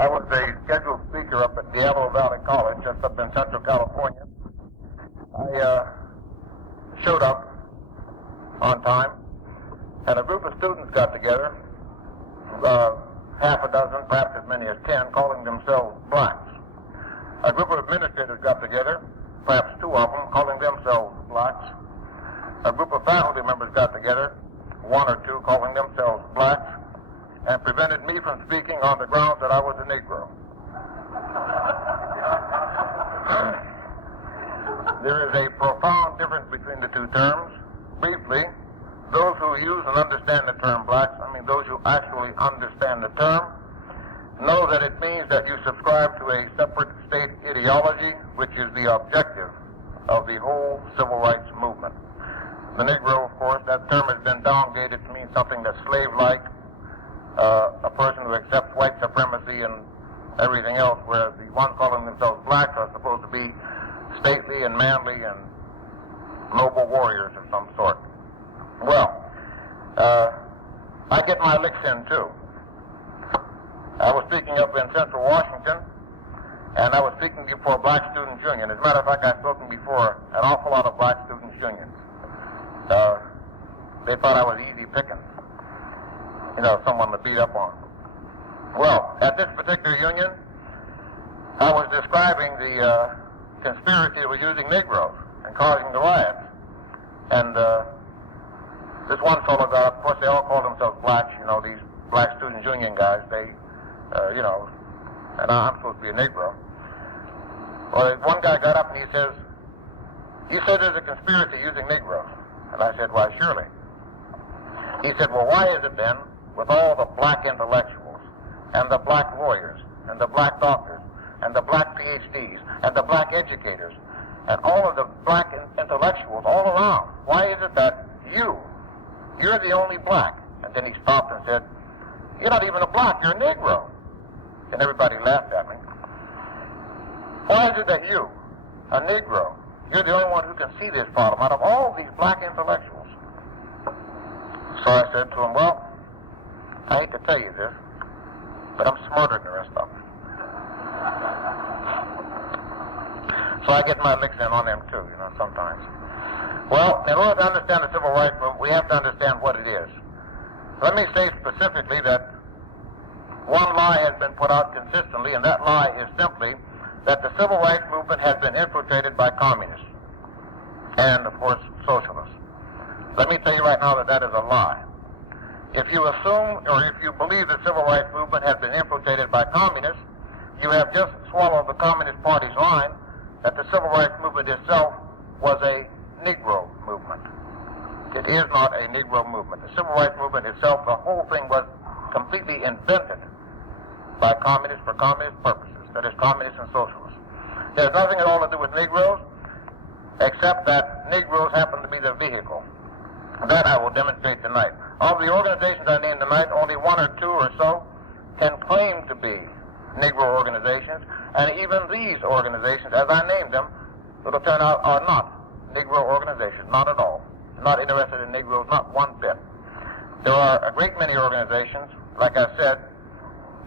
I was a scheduled speaker up at Diablo Valley College, just up in Central California. I showed up on time, and a group of students got together, half a dozen, perhaps as many as 10, calling themselves blacks. A group of administrators got together, perhaps 2 of them, calling themselves blacks. A group of faculty members got together, 1 or 2, calling themselves blacks, and prevented me from speaking on the grounds that I was a Negro. There is a profound difference between the 2 terms. Briefly, those who use and understand the term blacks, those who actually understand the term, know that it means that you subscribe to a separate state ideology, which is the objective of the whole civil rights movement. The Negro, of course, that term has been downgraded to mean something that's slave-like, a person who accepts white supremacy and everything else, whereas the ones calling themselves blacks are supposed to be stately and manly and noble warriors of some sort. Well, I get my licks in, too. I was speaking up in Central Washington, and I was speaking before Black Students Union. As a matter of fact, I've spoken before an awful lot of Black Students Unions. They thought I was easy pickings, someone to beat up on. Well, at this particular union, I was describing the conspiracy of using Negroes and causing the riots. And this one fellow got up, of course they all call themselves blacks, these Black Students Union guys, they, and I'm supposed to be a Negro. Well, one guy got up and he says, "You said there's a conspiracy using Negroes." And I said, "Why, surely." He said, "Well, why is it then, with all the black intellectuals, and the black lawyers, and the black doctors, and the black PhDs, and the black educators, and all of the black intellectuals all around, why is it that you're the only black?" And then he stopped and said, "You're not even a black, you're a Negro." And everybody laughed at me. Why is it that you, a Negro, you're the only one who can see this problem out of all these black intellectuals? So I said to him, "Well, I hate to tell you this, but I'm smarter than the rest of them." So I get my licks in on them too, sometimes. Well, in order to understand the civil rights movement, we have to understand what it is. Let me say specifically that one lie has been put out consistently, and that lie is simply that the civil rights movement has been infiltrated by communists and, of course, socialists. Let me tell you right now that that is a lie. If you assume or if you believe the civil rights movement has been infiltrated by communists, you have just swallowed the Communist Party's line that the civil rights movement itself was a Negro movement. It is not a Negro movement. The civil rights movement itself, the whole thing was completely invented by communists for communist purposes, that is, communists and socialists. It has nothing at all to do with Negroes, except that Negroes happen to be the vehicle. That I will demonstrate tonight. Of the organizations I named tonight, only 1 or 2 or so can claim to be Negro organizations, and even these organizations, as I named them, it'll turn out are not Negro organizations, not at all. Not interested in Negroes, not one bit. There are a great many organizations, like I said.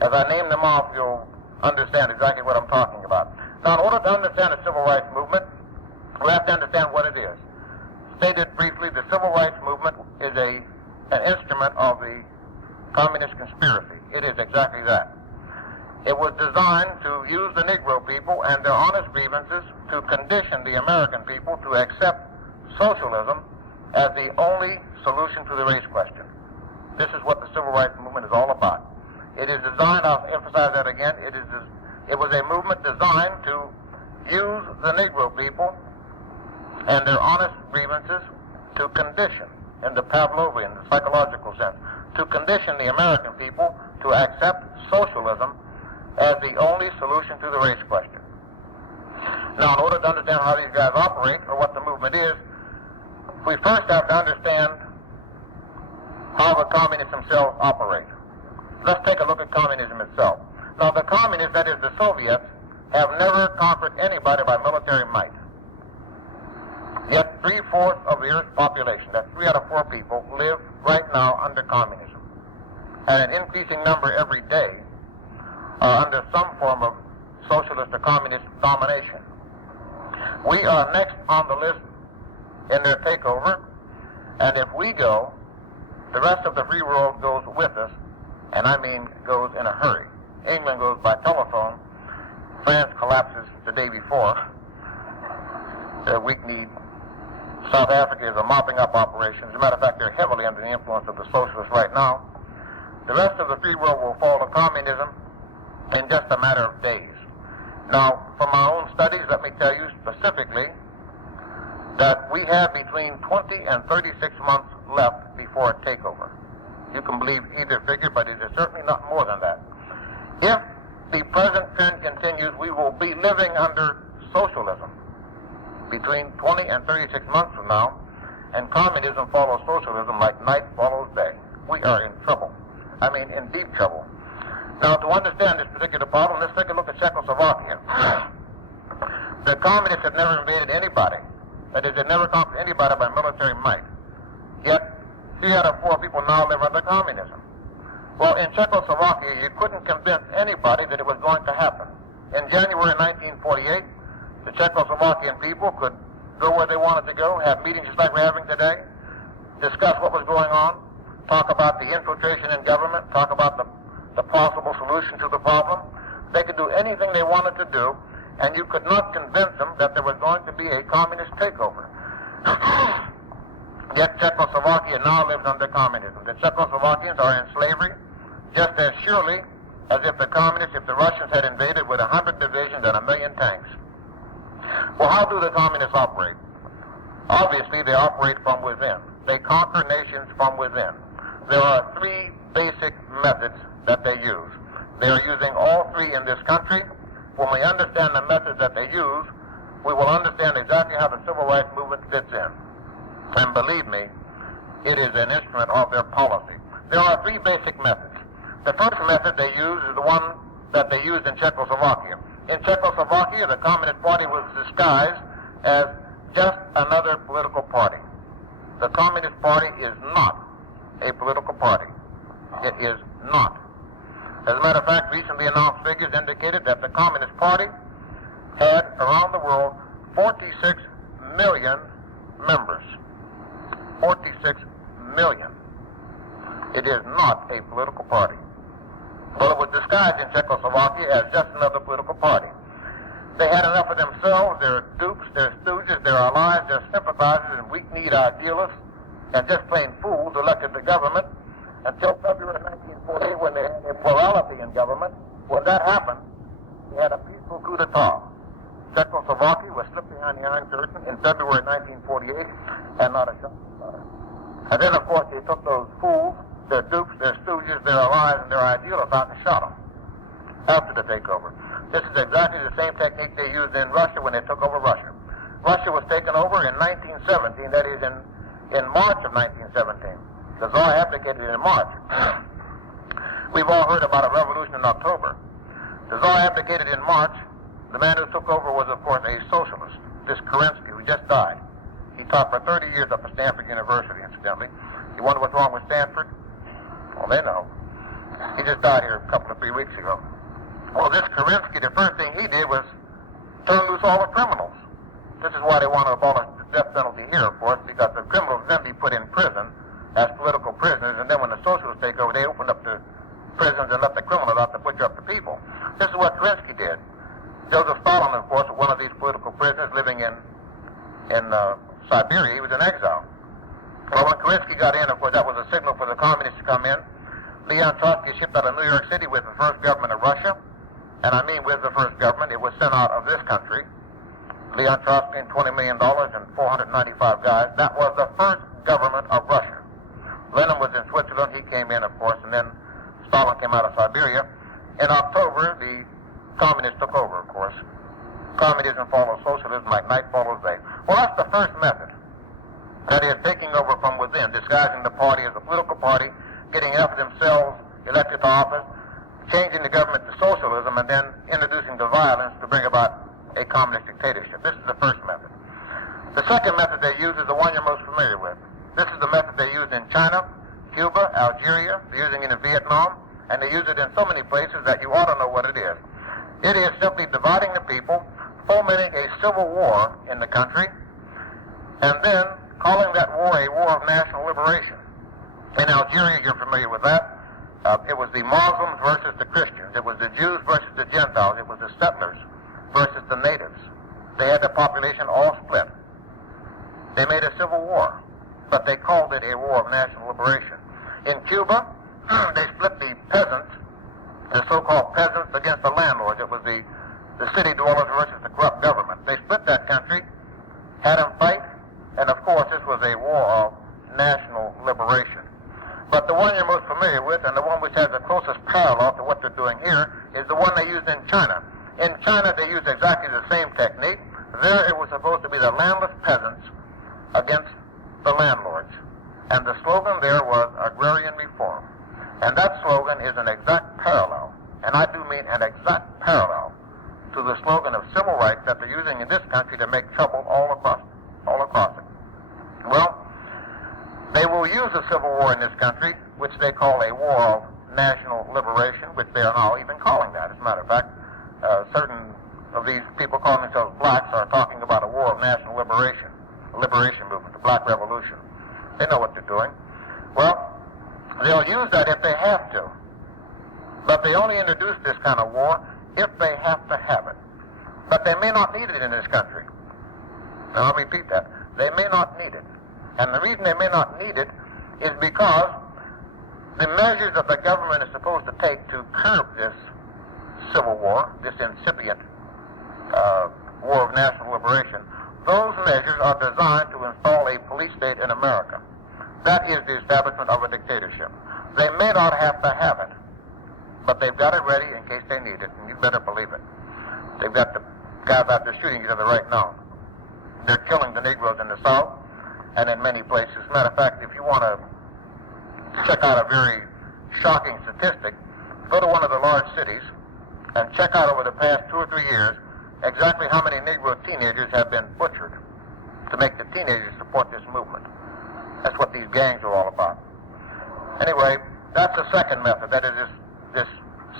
As I name them off, you'll understand exactly what I'm talking about. Now, in order to understand the civil rights movement, we have to understand what it is. Stated briefly, the civil rights movement is an instrument of the communist conspiracy. It is exactly that. It was designed to use the Negro people and their honest grievances to condition the American people to accept socialism as the only solution to the race question. This is what the civil rights movement is all about. It is designed, I'll emphasize that again, it was a movement designed to use the Negro people and their honest grievances to condition, in the Pavlovian, the psychological sense, to condition the American people to accept socialism as the only solution to the race question. Now, in order to understand how these guys operate, or what the movement is, we first have to understand how the communists themselves operate. Let's take a look at communism itself. Now, the communists, that is the Soviets, have never conquered anybody by military might. Yet 3/4 of the Earth's population, that's 3 out of 4 people, live right now under communism. And an increasing number every day are under some form of socialist or communist domination. We are next on the list in their takeover, and if we go, the rest of the free world goes with us, and I mean goes in a hurry. England goes by telephone. France collapses the day before. They're weak-kneed. South Africa is a mopping-up operation. As a matter of fact, they're heavily under the influence of the socialists right now. The rest of the free world will fall to communism in just a matter of days. Now, from my own studies, let me tell you specifically that we have between 20 and 36 months left before a takeover. You can believe either figure, but it is certainly not more than that. If the present trend continues, we will be living under socialism between 20 and 36 months from now, and communism follows socialism like night follows day. We are in trouble. I mean, in deep trouble. Now, to understand this particular problem, let's take a look at Czechoslovakia. The communists had never invaded anybody. That is, they never conquered anybody by military might. Yet, 3 out of 4 people now live under communism. Well, in Czechoslovakia, you couldn't convince anybody that it was going to happen. In January 1948, the Czechoslovakian people could go where they wanted to go, have meetings just like we're having today, discuss what was going on, talk about the infiltration in government, talk about the possible solution to the problem. They could do anything they wanted to do, and you could not convince them that there was going to be a communist takeover. Yet Czechoslovakia now lives under communism. The Czechoslovakians are in slavery just as surely as if the Russians had invaded with 100 divisions and 1,000,000 tanks. Well, how do the communists operate? Obviously, they operate from within. They conquer nations from within. There are 3 basic methods that they use. They are using all 3 in this country. When we understand the methods that they use, we will understand exactly how the civil rights movement fits in. And believe me, it is an instrument of their policy. There are 3 basic methods. The first method they use is the one that they used in Czechoslovakia. In Czechoslovakia, the Communist Party was disguised as just another political party. The Communist Party is not a political party. It is not. As a matter of fact, recently announced figures indicated that the Communist Party had, around the world, 46 million members. 46 million. It is not a political party. Well, it was disguised in Czechoslovakia as just another political party. They had enough of themselves, their dupes, their stooges, their allies, their sympathizers, and weak-kneed idealists, and just plain fools elected the government until February 1948, when they had a plurality in government. When that happened, they had a peaceful coup d'etat. Czechoslovakia was slipped behind the Iron Curtain in February 1948, and not a shot was fired. And then, of course, they took those fools, their dupes, their stooges, their allies, and their idealists out and shot them after the takeover. This is exactly the same technique they used in Russia when they took over Russia. Russia was taken over in 1917, that is in March of 1917. The Tsar abdicated in March. We've all heard about a revolution in October. The Tsar abdicated in March. The man who took over was, of course, a socialist, this Kerensky, who just died. He taught for 30 years up at Stanford University, incidentally. You wonder what's wrong with Stanford? Well, they know. He just died here a 3 weeks ago. Well, this Kerensky, the first thing he did was turn loose all the criminals. This is why they want to abolish the death penalty here, of course, because the criminals then be put in prison as political prisoners, and then when the socialists take over, they open up the prisons and let the criminals out to butcher up the people. This is what Kerensky did. Joseph Stalin, of course, was one of these political prisoners living in Siberia. He was in exile. Well, when Kerensky got in, of course, that was a signal for the communists to come in. Leon Trotsky shipped out of New York City with the first government of Russia, and I mean with the first government. It was sent out of this country. Leon Trotsky and $20 million and 495 guys. That was the first government of Russia. Lenin was in Switzerland. He came in, of course, and then Stalin came out of Siberia. In October, the communists took over, of course. Communism follows socialism like night follows day. Well, that's the first method. That is, taking over from within, disguising the party as a political party, getting enough of themselves elected to office, changing the government to socialism, and then introducing the violence to bring about a communist dictatorship. This is the first method. The second method they use is the one you're most familiar with. This is the method they used in China, Cuba, Algeria. They're using it in Vietnam, and they use it in so many places that you ought to know what it is. It was the Jews versus the Gentiles. It was the settlers versus the natives. They had the population all split. They made a civil war, but they called it a war of national liberation. In Cuba, they split the peasants, the so-called peasants, against the landlords. It was the city dwellers versus the corrupt government. They split that country, had them fight, and of course this was a war of national liberation. But the one you're most familiar with, and the one which has the closest parallel to what they're doing here, is the one they used in China. In China, they used exactly the same technique. There it was supposed to be the landless peasants against the landlords. And the slogan there was agrarian reform. And that slogan is an exact parallel, and I do mean an exact parallel, to the slogan of civil rights that they're using in this country to make trouble all across it. Well, they will use a civil war in this country, which they call a war of national liberation, which they are now even calling that. As a matter of fact, certain of these people calling themselves blacks are talking about a war of national liberation, a liberation movement, the Black Revolution. They know what they're doing. Well, they'll use that if they have to. But they only introduce this kind of war if they have to have it. But they may not need it in this country. Now, I'll repeat that. They may not need it. And the reason they may not need it is because the measures that the government is supposed to take to curb this civil war, this incipient war of national liberation, those measures are designed to install a police state in America. That is the establishment of a dictatorship. They may not have to have it, but they've got it ready in case they need it, and you better believe it. They've got the guys out there shooting each other right now. They're killing the Negroes in the South and in many places. As a matter of fact, if you want to check out a very shocking statistic, go to one of the large cities and check out over the past 2 or 3 years exactly how many Negro teenagers have been butchered to make the teenagers support this movement. That's what these gangs are all about. Anyway, that's the second method. That is this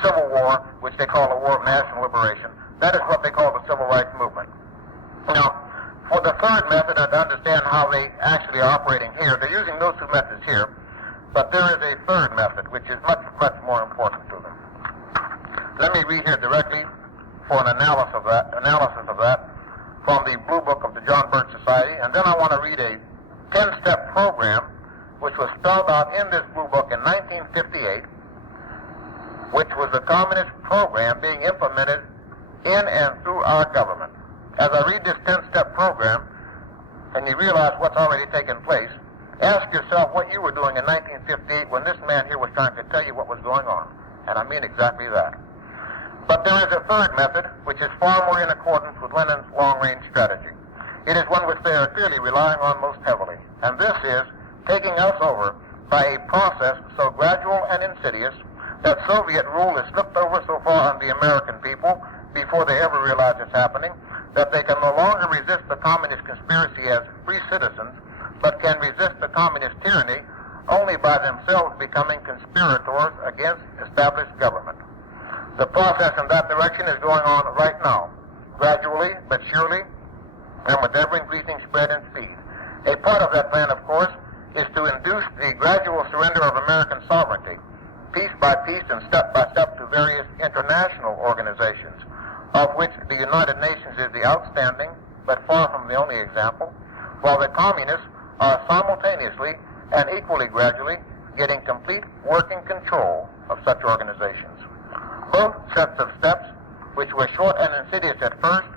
civil war, which they call a war of national liberation. That is what they call the civil rights movement. Now, for the third method, and to understand how they actually are operating here, they're using those two methods here, but there is a third method, which is much, much more important to them. Let me read here directly for an analysis of that from the Blue Book of the John Birch Society, and then I want to read a 10-step program which was spelled out in this Blue Book in 1958, which was the communist program being implemented in and through our government. As I read this 10-step program, and you realize what's already taken place, ask yourself what you were doing in 1958 when this man here was trying to tell you what was going on. And I mean exactly that. But there is a third method, which is far more in accordance with Lenin's long-range strategy. It is one which they are clearly relying on most heavily. And this is taking us over by a process so gradual and insidious that Soviet rule is slipped over so far on the American people before they ever realize it's happening, that they can no longer resist the communist conspiracy as free citizens, but can resist the communist tyranny only by themselves becoming conspirators against established government. The process in that direction is going on right now, gradually but surely, and with ever increasing spread and speed. A part of that plan, of course, is to induce the gradual surrender of American sovereignty, piece by piece and step by step, to various international organizations, of which the United Nations is the outstanding, but far from the only example, while the communists are simultaneously and equally gradually getting complete working control of such organizations. Both sets of steps, which were short and insidious at first,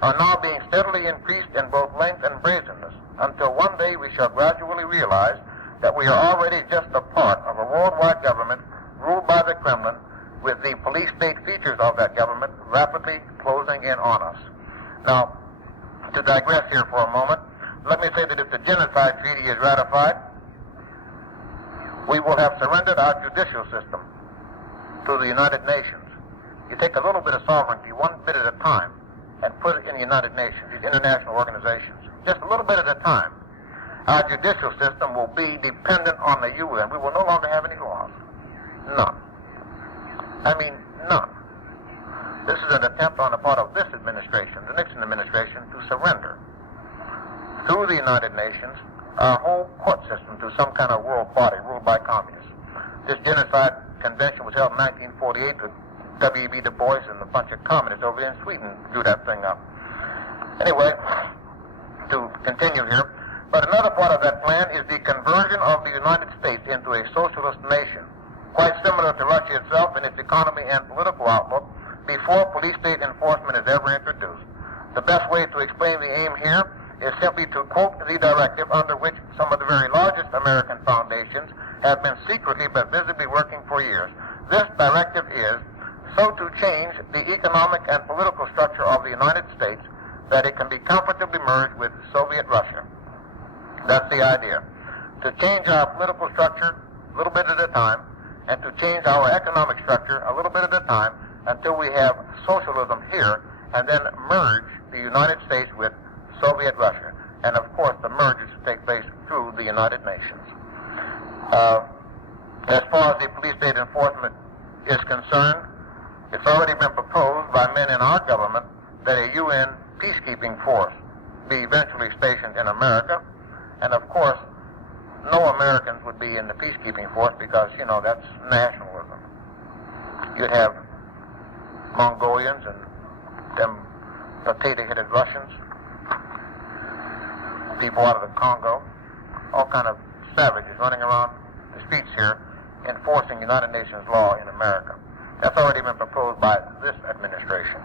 are now being steadily increased in both length and brazenness, until one day we shall gradually realize that we are already just a part of a worldwide government ruled by the Kremlin, with the police state features of that government rapidly closing in on us. Now, to digress here for a moment, let me say that if the Genocide Treaty is ratified, we will have surrendered our judicial system to the United Nations. You take a little bit of sovereignty, one bit at a time, and put it in the United Nations, these international organizations, just a little bit at a time. Our judicial system will be dependent on the UN. We will no longer have any laws. None. I mean, none. This is an attempt on the part of this administration, the Nixon administration, to surrender through the United Nations our whole court system to some kind of world body ruled by communists. This genocide convention was held in 1948 to W.E.B. Du Bois and a bunch of communists over there in Sweden drew that thing up. Anyway, to continue here, but another part of that plan is the conversion of the United States into a socialist nation, quite similar to Russia itself in its economy and political outlook, before police state enforcement is ever introduced. The best way to explain the aim here is simply to quote the directive under which some of the very largest American foundations have been secretly but visibly working for years. This directive is so to change the economic and political structure of the United States that it can be comfortably merged with Soviet Russia. That's the idea. To change our political structure a little bit at a time, and to change our economic structure a little bit at a time until we have socialism here, and then merge the United States with Soviet Russia. And of course, the merger should take place through the United Nations. As far as the police state enforcement is concerned, it's already been proposed by men in our government that a UN peacekeeping force be eventually stationed in America. And of course, no Americans would be in the peacekeeping force because, you know, that's nationalism. You'd have Mongolians and them potato-headed Russians, people out of the Congo, all kind of savages running around the streets here enforcing United Nations law in America. That's already been proposed by this administration.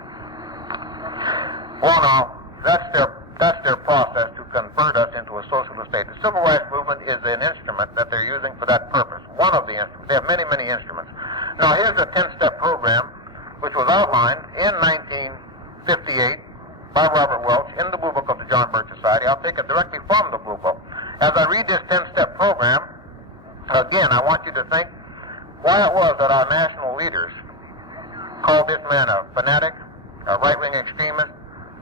Well, now, that's their process to convert us into a socialist state. The civil rights movement is an instrument that they're using for that purpose. One of the instruments. They have many, many instruments. Now, here's a 10-step program which was outlined in 1958 by Robert Welch in the Blue Book of the John Birch Society. I'll take it directly from the Blue Book. As I read this 10-step program, again, I want you to think why it was that our national leaders called this man a fanatic, a right-wing extremist,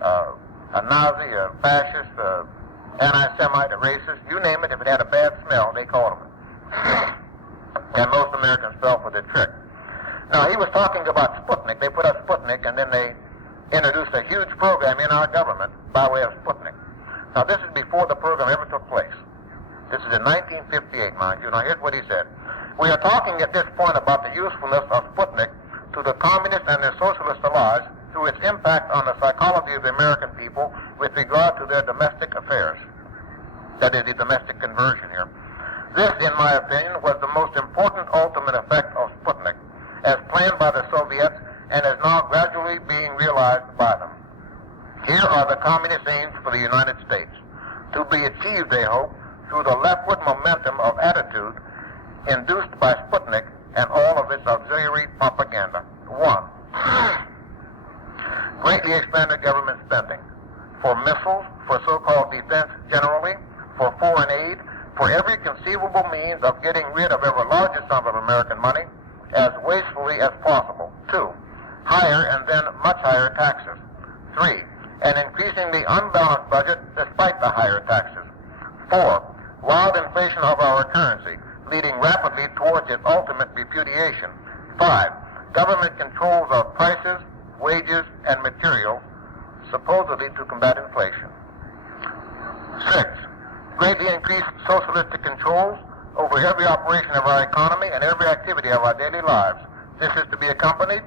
a Nazi, a fascist, anti-Semite, a racist, you name it. If it had a bad smell, they called him it. And most Americans fell for the trick. Now, he was talking about Sputnik. They put up Sputnik, and then they introduced a huge program in our government by way of Sputnik. Now, this is before the program ever took place. This is in 1958, mind you. Now, here's what he said. We are talking at this point about the usefulness of Sputnik to the communists and their socialist allies through its impact on the psychology of the American people with regard to their domestic affairs. That is the domestic conversion here. This, in my opinion, was the most important ultimate effect of Sputnik, as planned by the Soviets and is now gradually being realized by them. Here are the communist aims for the United States, to be achieved, they hope, through the leftward momentum of attitude induced by Sputnik and all of its auxiliary propaganda. 1. Greatly expanded government spending for missiles, for so-called defense generally, for foreign aid, for every conceivable means of getting rid of ever larger sum of American money as wastefully as possible. 2. Higher and then much higher taxes. 3. An increasingly unbalanced budget despite the higher taxes. 4. Wild inflation of our currency, leading rapidly towards its ultimate repudiation. 5. Government controls of prices, wages, and materials, supposedly to combat inflation. 6. Greatly increased socialistic controls over every operation of our economy and every activity of our daily lives. This is to be accompanied,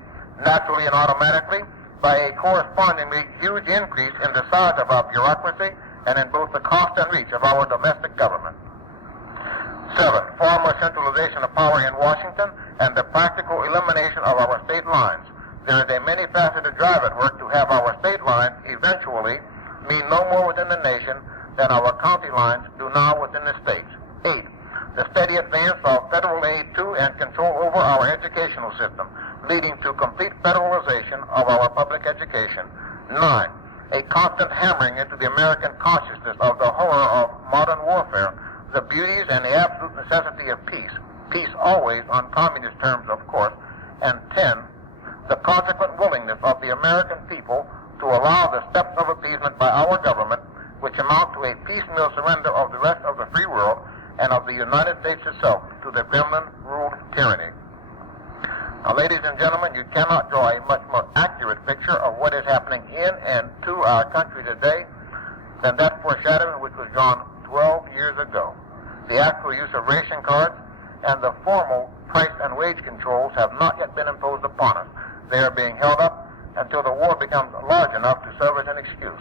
naturally and automatically, by a correspondingly huge increase in the size of our bureaucracy and in both the cost and reach of our domestic government. 7. Far more centralization of power in Washington and the practical elimination of our state lines. There is a many-faceted drive at work to have our state lines eventually mean no more within the nation than our county lines do now within the states. 8. The steady advance of federal aid to and control over our educational system, leading to complete federalization of our public education. 9. A constant hammering into the American consciousness of the horror of modern warfare, the beauties and the absolute necessity of peace. Peace always on communist terms, of course. And 10. The consequent willingness of the American people to allow the steps of appeasement by our government, which amount to a piecemeal surrender of the rest of the free world and of the United States itself to the Kremlin-ruled tyranny. Now, ladies and gentlemen, you cannot draw a much more accurate picture of what is happening in and to our country today than that foreshadowing which was drawn 12 years ago. The actual use of ration cards and the formal price and wage controls have not yet been imposed upon us. they are being held up until the war becomes large enough to serve as an excuse.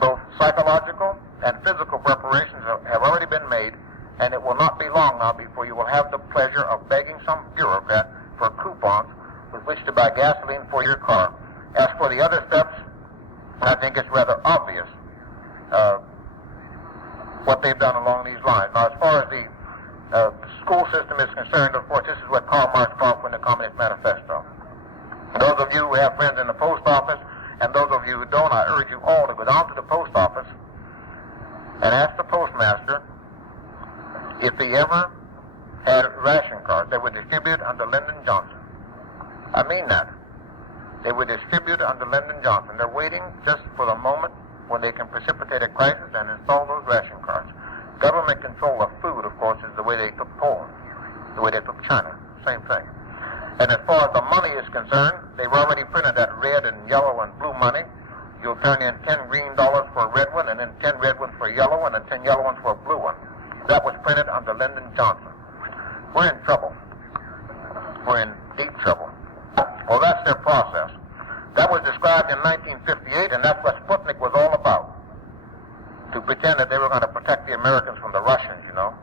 Both psychological and physical preparations have already been made, and it will not be long now before you will have the pleasure of begging some bureaucrat for coupons with which to buy gasoline for your car. As for the other steps, I think it's rather obvious what they've done along these lines. Now, as far as the school system is concerned, of course, this is what Karl Marx called for in the Communist Manifesto. Those of you who have friends in the post office, and those of you who don't, I urge you all to go down to the post office and ask the postmaster if he ever had ration cards that were distributed under Lyndon Johnson. I mean that. They were distributed under Lyndon Johnson. They're waiting just for the moment when they can precipitate a crisis and install those ration cards. Government control of food, of course, is the way they took Poland, the way they took China, same thing. And as far as the money is concerned, they've already printed that red and yellow and blue money. You'll turn in 10 green dollars for a red one, and then 10 red ones for a yellow one, and 10 yellow ones for a blue one. That was printed under Lyndon Johnson. We're in trouble. We're in deep trouble. Well, that's their process. That was described in 1958, and that's what Sputnik was all about. To pretend that they were going to protect the Americans from the Russians, you know.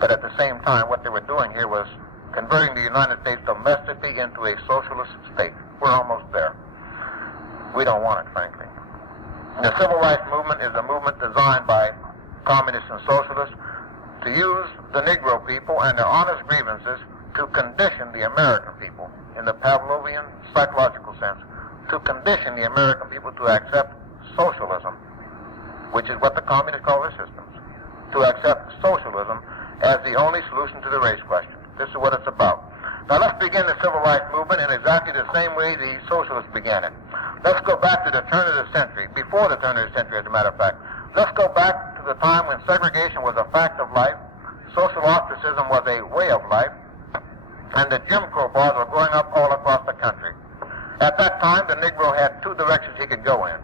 But at the same time, what they were doing here was converting the United States domestically into a socialist state. We're almost there. We don't want it, frankly. The civil rights movement is a movement designed by communists and socialists to use the Negro people and their honest grievances to condition the American people, in the Pavlovian psychological sense, to condition the American people to accept socialism, which is what the communists call their systems, to accept socialism as the only solution to the race question. This is what it's about. Now let's begin the civil rights movement in exactly the same way the socialists began it. Let's go back to the turn of the century, before the turn of the century, as a matter of fact. Let's go back to the time when segregation was a fact of life, social ostracism was a way of life, and the Jim Crow laws were growing up all across the country. At that time, the Negro had two directions he could go in.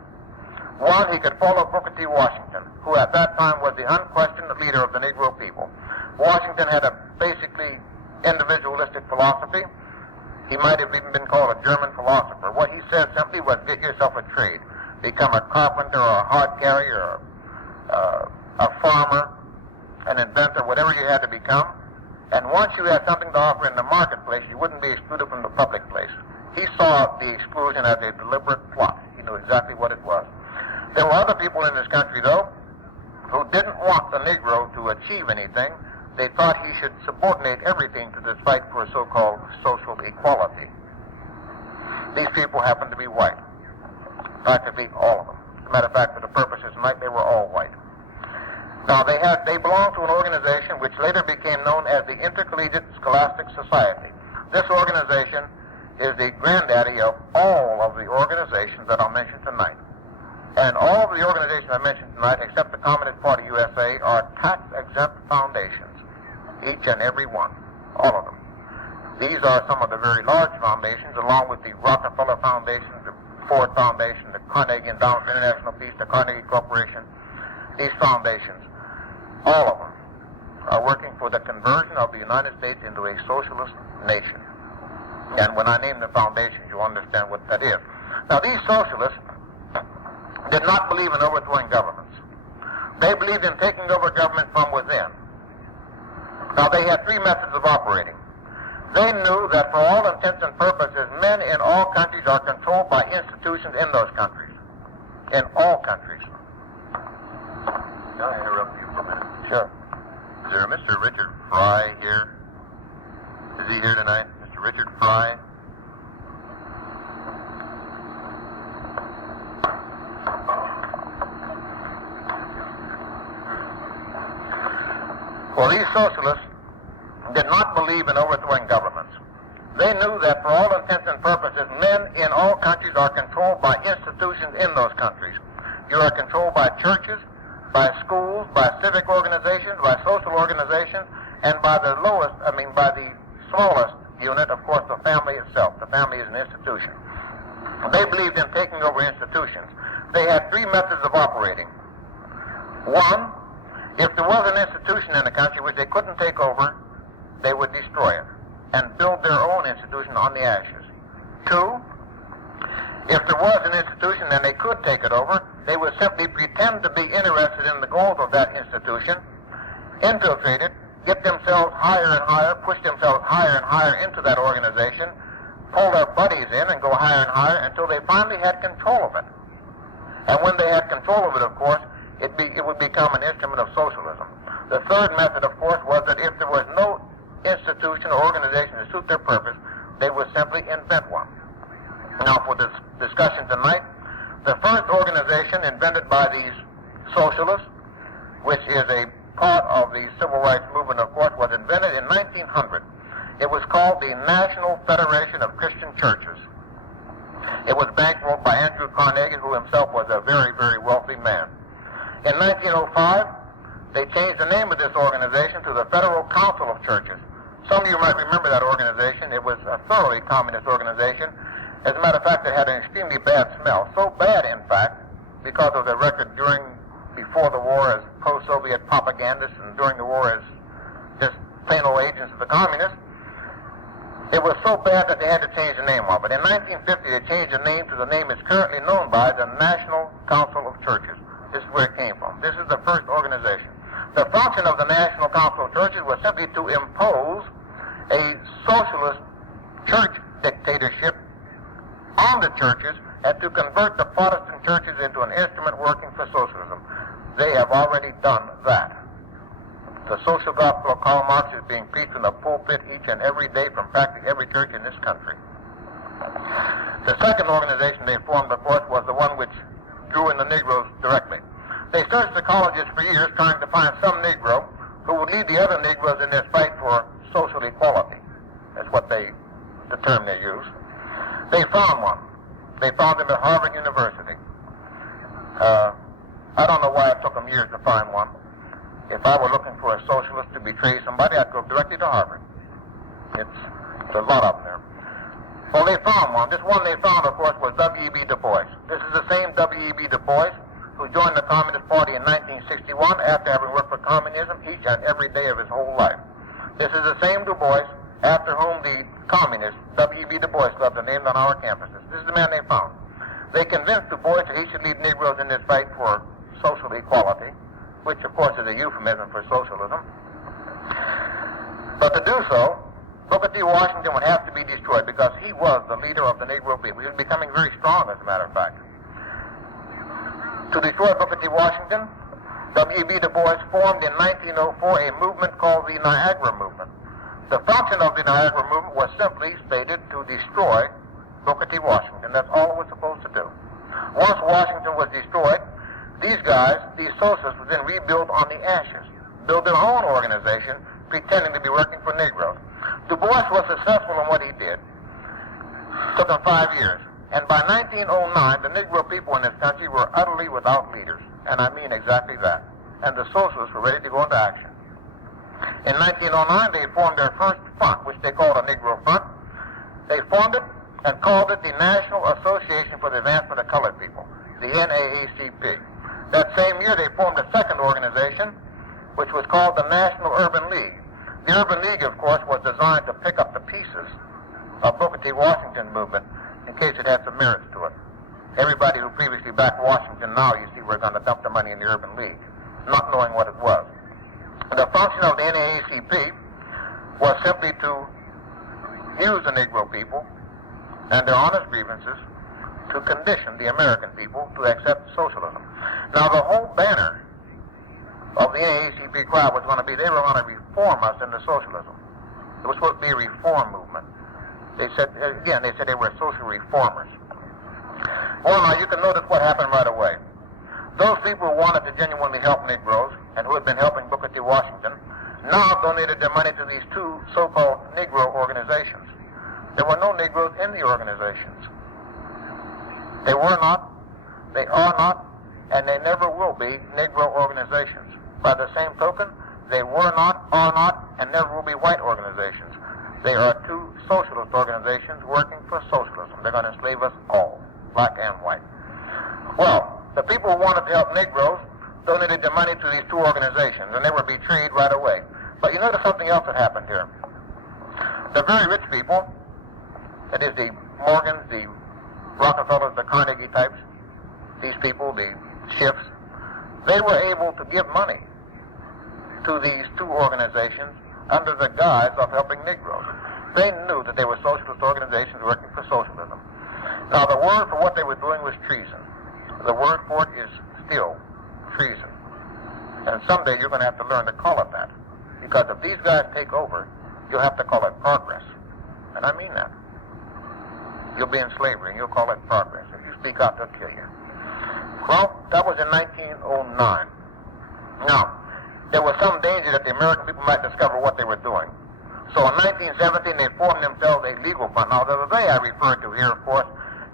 One, he could follow Booker T. Washington, who at that time was the unquestioned leader of the Negro people. Washington had a basically individualistic philosophy. He might have even been called a German philosopher. What he said simply was, get yourself a trade. Become a carpenter or a hod carrier or a farmer, an inventor, whatever you had to become. And once you had something to offer in the marketplace, you wouldn't be excluded from the public place. He saw the exclusion as a deliberate plot. He knew exactly what it was. There were other people in this country, though, who didn't want the Negro to achieve anything. They thought he should subordinate everything to this fight for so-called social equality. These people happened to be white, practically all of them. As a matter of fact, for the purposes tonight, they were all white. Now, they belonged to an organization which later became known as the Intercollegiate Scholastic Society. This organization is the granddaddy of all of the organizations that I'll mention tonight. And all of the organizations I mentioned tonight, except the Communist Party USA, are tax-exempt foundations, each and every one, all of them. These are some of the very large foundations, along with the Rockefeller Foundation, the Ford Foundation, the Carnegie Endowment for International Peace, the Carnegie Corporation. These foundations, all of them, are working for the conversion of the United States into a socialist nation. And when I name the foundations, you'll understand what that is. Now, these socialists did not believe in overthrowing governments. They believed in taking over government from within. Now, they had three methods of operating. They knew that for all intents and purposes, men in all countries are controlled by institutions in those countries. In all countries. Can I interrupt you for a minute? Sure. Is there a Mr. Richard Fry here? Is he here tonight? Mr. Richard Fry? Well, these socialists did not believe in overthrowing governments. They knew that for all intents and purposes, men in all countries are controlled by institutions in those countries. You are controlled by churches, by schools, by civic organizations, by social organizations, and by the smallest unit, of course, the family itself. The family is an institution. They believed in taking over institutions. They had three methods of operating. One, if there was an institution in the country which they couldn't take over, they would destroy it and build their own institution on the ashes. Two, if there was an institution and they could take it over, they would simply pretend to be interested in the goals of that institution, infiltrate it, get themselves higher and higher, push themselves higher and higher into that organization, pull their buddies in and go higher and higher until they finally had control of it. And when they had control of it, of course, it would become an instrument of socialism. The third method, of course, was that if there was no institution or organization to suit their purpose, they would simply invent one. Now, for this discussion tonight, the first organization invented by these socialists, which is a part of the civil rights movement, of course, was invented in 1900. It was called the National Federation of Christian Churches. It was bankrolled by Andrew Carnegie, who himself was a very, very wealthy man. In 1905, they changed the name of this organization to the Federal Council of Churches. Some of you might remember that organization. It was a thoroughly communist organization. As a matter of fact, it had an extremely bad smell. So bad, in fact, because of the record before the war as pro-Soviet propagandists and during the war as just plain old agents of the communists. It was so bad that they had to change the name of it. In 1950, they changed the name to the name it's currently known by, the National Council of Churches. This is where it came from. This is the first organization. The function of the National Council of Churches was simply to impose a socialist church dictatorship on the churches and to convert the Protestant churches into an instrument working for socialism. They have already done that. The social gospel of Karl Marx is being preached in the pulpit each and every day from practically every church in this country. The second organization they formed, of course, was the one which drew in the Negroes directly. They searched the colleges for years trying to find some Negro who would lead the other Negroes in this fight for social equality. That's the term they used. They found one. They found him at Harvard University. I don't know why it took them years to find one. If I were looking for a socialist to betray somebody, I'd go directly to Harvard. It's a lot of them there. Well, they found one. This one they found, of course, was W.E.B. Du Bois. This is the same W.E.B. Du Bois who joined the Communist Party in 1961 after having worked for communism each and every day of his whole life. This is the same Du Bois after whom the communists, W.E.B. Du Bois Club, are named on our campuses. This is the man they found. They convinced Du Bois that he should lead Negroes in this fight for social equality, which, of course, is a euphemism for socialism. But to do so, Booker T. Washington would have to be destroyed because he was the leader of the Negro people. He was becoming very strong, as a matter of fact. To destroy Booker T. Washington, W.E.B. Du Bois formed in 1904 a movement called the Niagara Movement. The function of the Niagara Movement was simply stated to destroy Booker T. Washington. That's all it was supposed to do. Once Washington was destroyed, these guys, these socialists, would then rebuild on the ashes, build their own organization, pretending to be working for Negroes. Du Bois was successful in what he did. It took him 5 years. And by 1909, the Negro people in this country were utterly without leaders. And I mean exactly that. And the socialists were ready to go into action. In 1909, they formed their first front, which they called a Negro Front. They formed it and called it the National Association for the Advancement of Colored People, the NAACP. That same year, they formed a second organization, which was called the National Urban League. The Urban League, of course, was designed to pick up the pieces of Booker T. Washington movement in case it had some merits to it. Everybody who previously backed Washington now, you see, we're going to dump the money in the Urban League, not knowing what it was. The function of the NAACP was simply to use the Negro people and their honest grievances to condition the American people to accept socialism. Now, the whole banner of the NAACP crowd was going to be they were going to reform us into socialism. It was supposed to be a reform movement. They said they were social reformers. Well, now, you can notice what happened right away. Those people who wanted to genuinely help Negroes and who had been helping Booker T. Washington now donated their money to these two so-called Negro organizations. There were no Negroes in the organizations. They were not, they are not, and they never will be Negro organizations. By the same token, they were not, are not, and never will be white organizations. They are two socialist organizations working for socialism. They're going to enslave us all, black and white. Well, the people who wanted to help Negroes donated their money to these two organizations, and they were betrayed right away. But you notice something else that happened here. The very rich people, that is the Morgans, the Rockefellers, the Carnegie types, these people, the Schiffs, they were able to give money to these two organizations under the guise of helping Negroes. They knew that they were socialist organizations working for socialism. Now, the word for what they were doing was treason. The word for it is still treason. And someday you're going to have to learn to call it that. Because if these guys take over, you'll have to call it progress. And I mean that. You'll be in slavery, and you'll call it progress. If you speak out, they'll kill you. Well, that was in 1909. Now, there was some danger that the American people might discover what they were doing. So in 1917, they formed themselves a legal fund. Now, the they I refer to here, of course,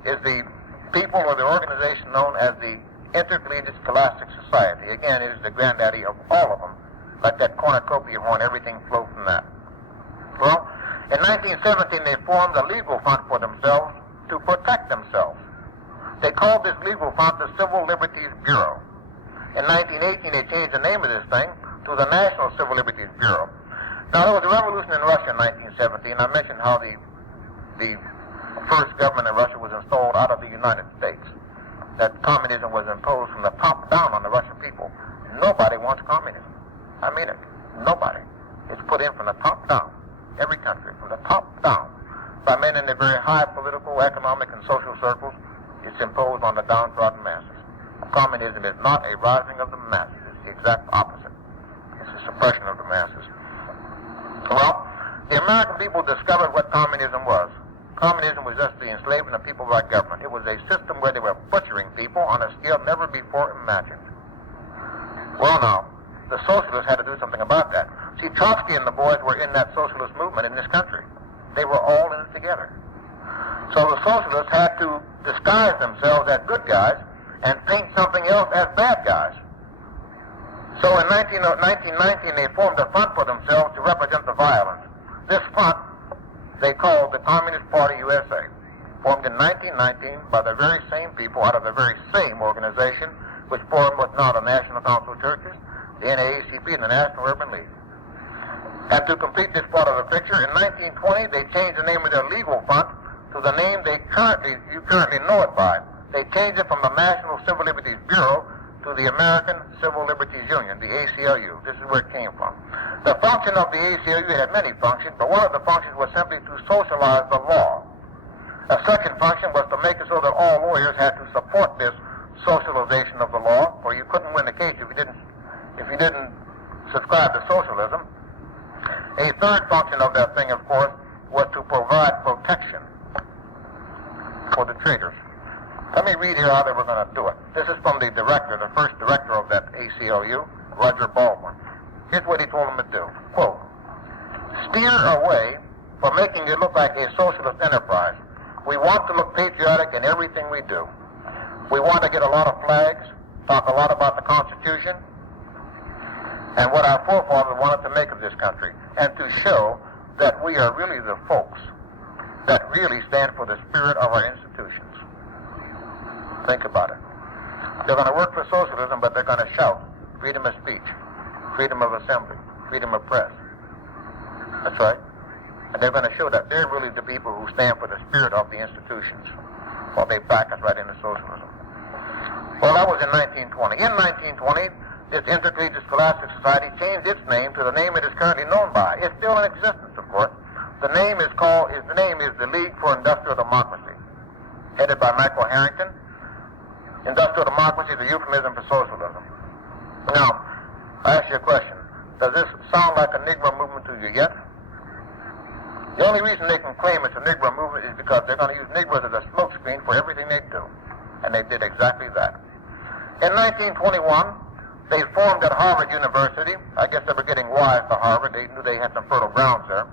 is the people or the organization known as the Intercollegiate Scholastic Society. Again, it is the granddaddy of all of them. Like that cornucopia horn, everything flowed from that. Well, in 1917, they formed a legal fund for themselves to protect themselves. They called this legal fund the Civil Liberties Bureau. In 1918, they changed the name of this thing to the National Civil Liberties Bureau. Now, there was a revolution in Russia in 1917. I mentioned how the first government in Russia was installed out of the United States, that communism was imposed from the top down on the Russian people. Nobody wants communism. I mean it. Nobody. It's put in from the top down. Every country, from the top down, by men in the very high political, economic, and social circles. It's imposed on the downtrodden masses. Communism is not a rising of the masses. It's the exact opposite. It's a suppression of the masses. Well, the American people discovered what communism was. Communism was just the enslavement of people by government. It was a system where they were butchering people on a scale never before imagined. Well, now, the socialists had to do something about that. See, Trotsky and the boys were in that socialist movement in this country. They were all in it together. So the socialists had to disguise themselves as good guys and paint something else as bad guys. So in 1919, they formed a front for themselves to represent the violence. This front they called the Communist Party USA, formed in 1919 by the very same people out of the very same organization which formed what's now the National Council of Churches, the NAACP, and the National Urban League. And to complete this part of the picture, in 1920, they changed the name of their legal fund to the name you currently know it by. They changed it from the National Civil Liberties Bureau to the American Civil Liberties Union, the ACLU. This is where it came from. The function of the ACLU had many functions, but one of the functions was simply to socialize the law. A second function was to make it so that all lawyers had to support this socialization of the law, or you couldn't win the case if you didn't subscribe to socialism. A third function of that thing, of course, was to provide protection for the traitors. Let me read here how they were going to do it. This is from the director, the first director of that ACLU, Roger Baldwin. Here's what he told them to do. Quote, steer away from making it look like a socialist enterprise. We want to look patriotic in everything we do. We want to get a lot of flags, talk a lot about the Constitution, and what our forefathers wanted to make of this country, and to show that we are really the folks that really stand for the spirit of our institutions. Think about it. They're going to work for socialism, but they're going to shout freedom of speech, freedom of assembly, freedom of press. That's right. And they're going to show that they're really the people who stand for the spirit of the institutions, while they back us right into socialism. Well, that was in 1920. In 1920, this Intercollegiate Scholastic Society changed its name to the name it is currently known by. It's still in existence, of course. The name is the League for Industrial Democracy, headed by Michael Harrington. Industrial democracy is a euphemism for socialism. Now, I ask you a question. Does this sound like a Negro movement to you yet? The only reason they can claim it's a Negro movement is because they're going to use Negroes as a smokescreen for everything they do. And they did exactly that. In 1921, they formed at Harvard University. I guess they were getting wise to Harvard. They knew they had some fertile grounds there.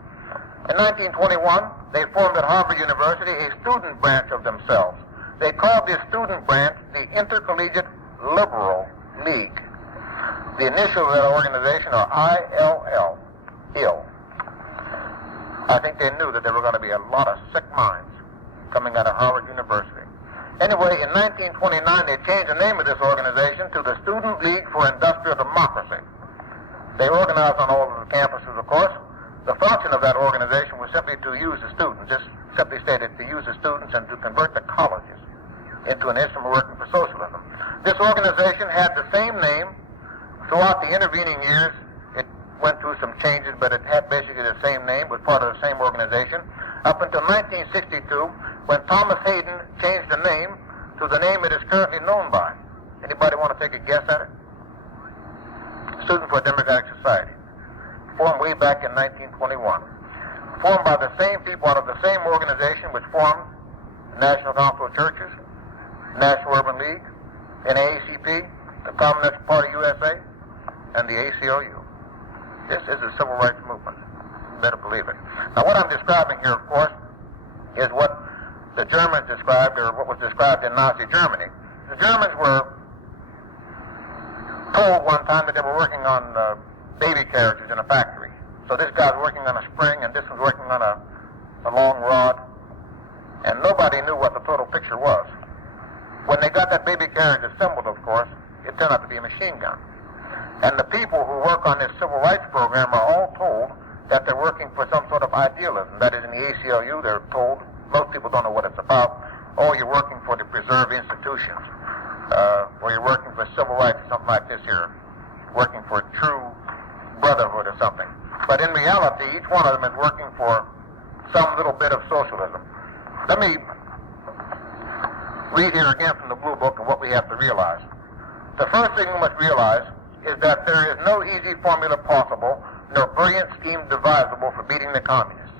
In 1921, they formed at Harvard University a student branch of themselves. They called this student branch the Intercollegiate Liberal League. The initials of that organization are ILL, ill. I think they knew that there were going to be a lot of sick minds coming out of Harvard University. Anyway, in 1929, they changed the name of this organization to the Student League for Industrial Democracy. They organized on all of the campuses, of course. The function of that organization was simply to use the students, just simply stated, to use the students and colleges into an instrument working for socialism. This organization had the same name throughout the intervening years. It went through some changes, but it had basically the same name, was part of the same organization, up until 1962, when Thomas Hayden changed the name to the name it is currently known by. Anybody want to take a guess at it? Student for a Democratic Society, formed way back in 1921. Formed by the same people out of the same organization which formed the National Council of Churches, National Urban League, NAACP, the Communist Party USA, and the ACLU. This is the civil rights movement. You better believe it. Now, what I'm describing here, of course, is what the Germans described, or what was described in Nazi Germany. The Germans were told one time that they were working on baby carriages in a factory. So this guy's working on a spring, and this one's working on a long rod, and nobody knew what the total picture was. When they got that baby carriage assembled, of course, it turned out to be a machine gun. And the people who work on this civil rights program are all told that they're working for some sort of idealism. That is, in the ACLU, they're told, most people don't know what it's about, oh, you're working for the preserved institutions, or you're working for civil rights, something like this here, working for true brotherhood or something. But in reality, each one of them is working for some little bit of socialism. Let me read here again from the Blue Book of what we have to realize. The first thing we must realize is that there is no easy formula possible, nor brilliant scheme devisable for beating the communists.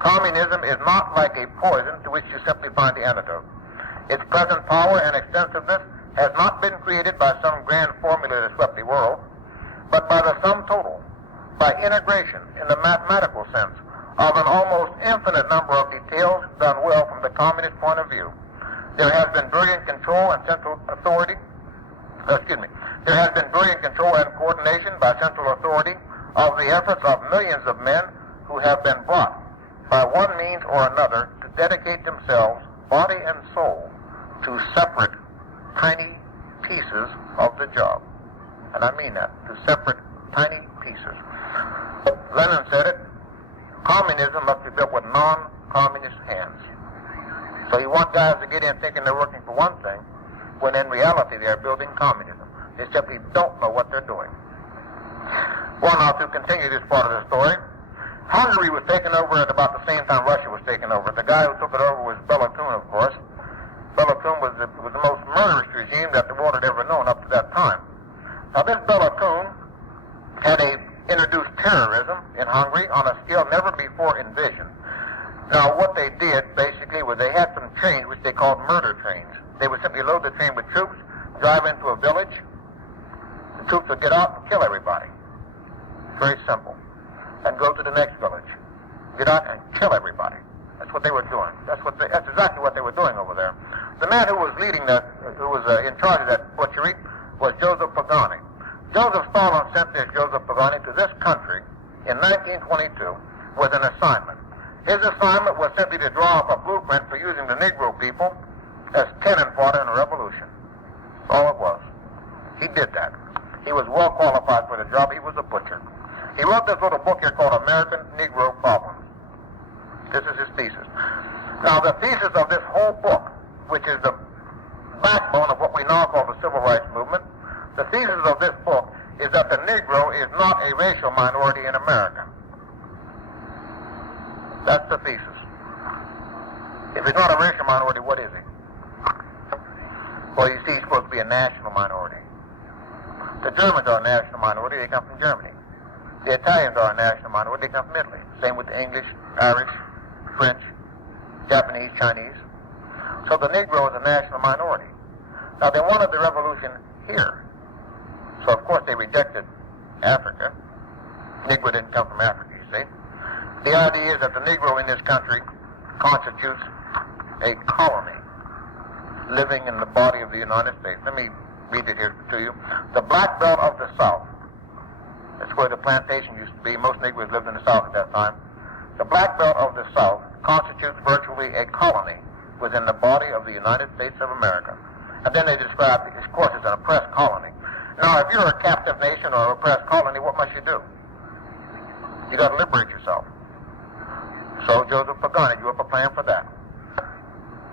Communism is not like a poison to which you simply find the antidote. Its present power and extensiveness has not been created by some grand formula that swept the world, but by the sum total, by integration in the mathematical sense of an almost infinite number of details done well from the communist point of view. There has been brilliant control and central authority. There has been brilliant control and coordination by central authority of the efforts of millions of men who have been brought by one means or another to dedicate themselves, body and soul, to separate tiny pieces of the job. And I mean that, to separate tiny pieces. Lenin said it, communism must be built with non-communist hands. So you want guys to get in thinking they're working for one thing, when in reality they're building communism. They simply don't know what they're doing. Well, now to continue this part of the story, Hungary was taken over at about the same time Russia was taken over. The guy who took it over was Bela Kun, of course. Bela Kun was the most murderous regime that the world had ever known up to that time. Now this Bela Kun had introduced terrorism in Hungary on a scale never before envisioned. Now what they did basically was they had some trains which they called murder trains. They would simply load the train with troops, drive into a village, the troops would get out and kill everybody. Very simple. And go to the next village, get out and kill everybody. That's what they were doing. That's exactly what they were doing over there. The man who was leading that, who was in charge of that butchery, was Joseph Pagani. Joseph Stalin sent this Joseph Pagani to this country in 1922 with an assignment. His assignment was simply to draw up a blueprint for using the Negro people as cannon fodder in a revolution. That's all it was. He did that. He was well qualified for the job. He was a butcher. He wrote this little book here called American Negro Problems. This is his thesis. Now, the thesis of this whole book, which is the backbone of what we now call the Civil Rights Movement, the thesis of this book is that the Negro is not a racial minority in America. That's the thesis. If he's not a racial minority, what is he? Well, you see, he's supposed to be a national minority. The Germans are a national minority. They come from Germany. The Italians are a national minority. They come from Italy. Same with the English, Irish, French, Japanese, Chinese. So the Negro is a national minority. Now, they wanted the revolution here. So, of course, they rejected Africa. Negro didn't come from Africa, you see. The idea is that the Negro in this country constitutes a colony living in the body of the United States. Let me read it here to you. The Black Belt of the South. That's where the plantation used to be. Most Negroes lived in the South at that time. The Black Belt of the South constitutes virtually a colony within the body of the United States of America. And then they describe it, of course, as an oppressed colony. Now, if you're a captive nation or an oppressed colony, what must you do? You got to liberate yourself. So Joseph Pagani drew up a plan for that.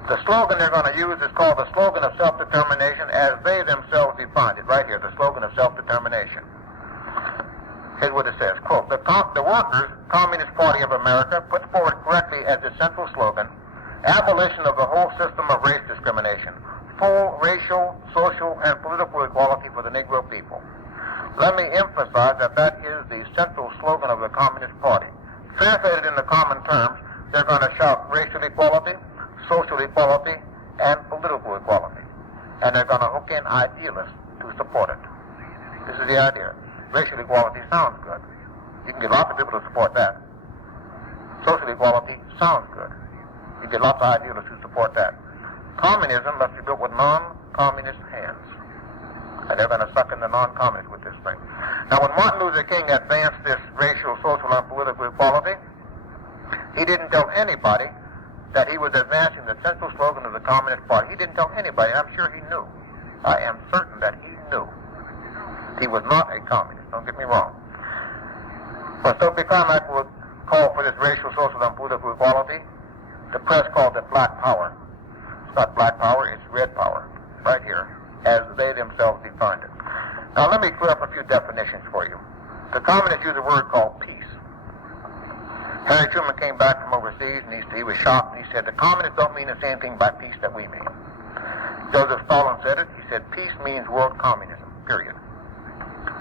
The slogan they're going to use is called the slogan of self-determination as they themselves defined it. Right here, the slogan of self-determination. Here's what it says, quote, the Workers' Communist Party of America puts forward correctly as its central slogan, abolition of the whole system of race discrimination, full racial, social, and political equality for the Negro people. Let me emphasize that that is the central slogan of the Communist Party. Translated into common terms, they're going to shout racial equality, social equality, and political equality. And they're going to hook in idealists to support it. This is the idea. Racial equality sounds good. You can get lots of people to support that. Social equality sounds good. You get lots of idealists who support that. Communism must be built with non-communist hands. And they're going to suck in the non-communists with this thing. Now, when Martin Luther King advanced this racial, social, and political equality, he didn't tell anybody that he was advancing the central slogan of the Communist Party. He didn't tell anybody. I'm sure he knew. I am certain that he knew. He was not a communist. Don't get me wrong. When Stokely Carmichael would call for this racial, social, and political equality, the press called it black power. It's not black power, it's red power. Right here, as they themselves defined it. Now let me clear up a few definitions for you. The communists use a word called peace. Harry Truman came back from overseas and he was shocked and he said, the communists don't mean the same thing by peace that we mean. Joseph Stalin said it. He said, peace means world communism, period.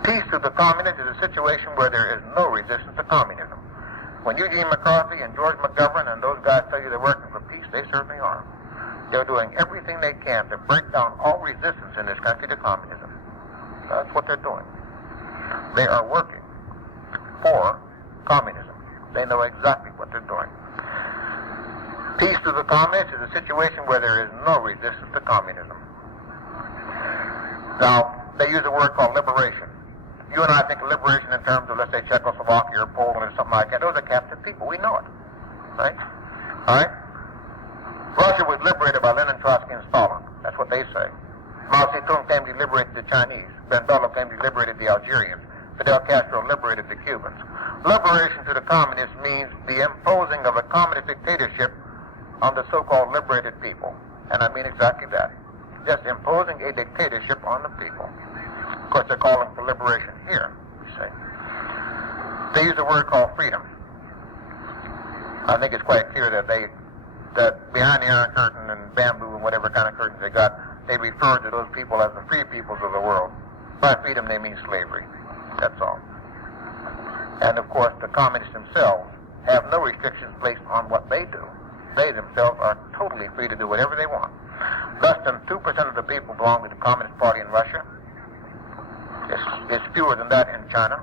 Peace to the communists is a situation where there is no resistance to communism. When Eugene McCarthy and George McGovern and those guys tell you they're working for peace, they certainly are. They're doing everything they can to break down all resistance in this country to communism. That's what they're doing. They are working for communism. They know exactly what they're doing. Peace to the communists is a situation where there is no resistance to communism. Now, they use a word called liberation. You and I think of liberation in terms of, let's say, Czechoslovakia or Poland or something like that. Those are captive people. We know it. Right? All right? Russia was liberated by Lenin, Trotsky, and Stalin. That's what they say. Mao Zedong came to liberate the Chinese. Ben Bella came to liberate the Algerians. Fidel Castro liberated the Cubans. Liberation to the communists means the imposing of a communist dictatorship on the so-called liberated people. And I mean exactly that. Just imposing a dictatorship on the people. Of course, they're calling for liberation here, you see. They use a word called freedom. I think it's quite clear that behind the Iron Curtain and bamboo and whatever kind of curtains they got, they refer to those people as the free peoples of the world. By freedom, they mean slavery. That's all. And, of course, the communists themselves have no restrictions placed on what they do. They themselves are totally free to do whatever they want. Less than 2% of the people belong to the Communist Party in Russia. It's fewer than that in China.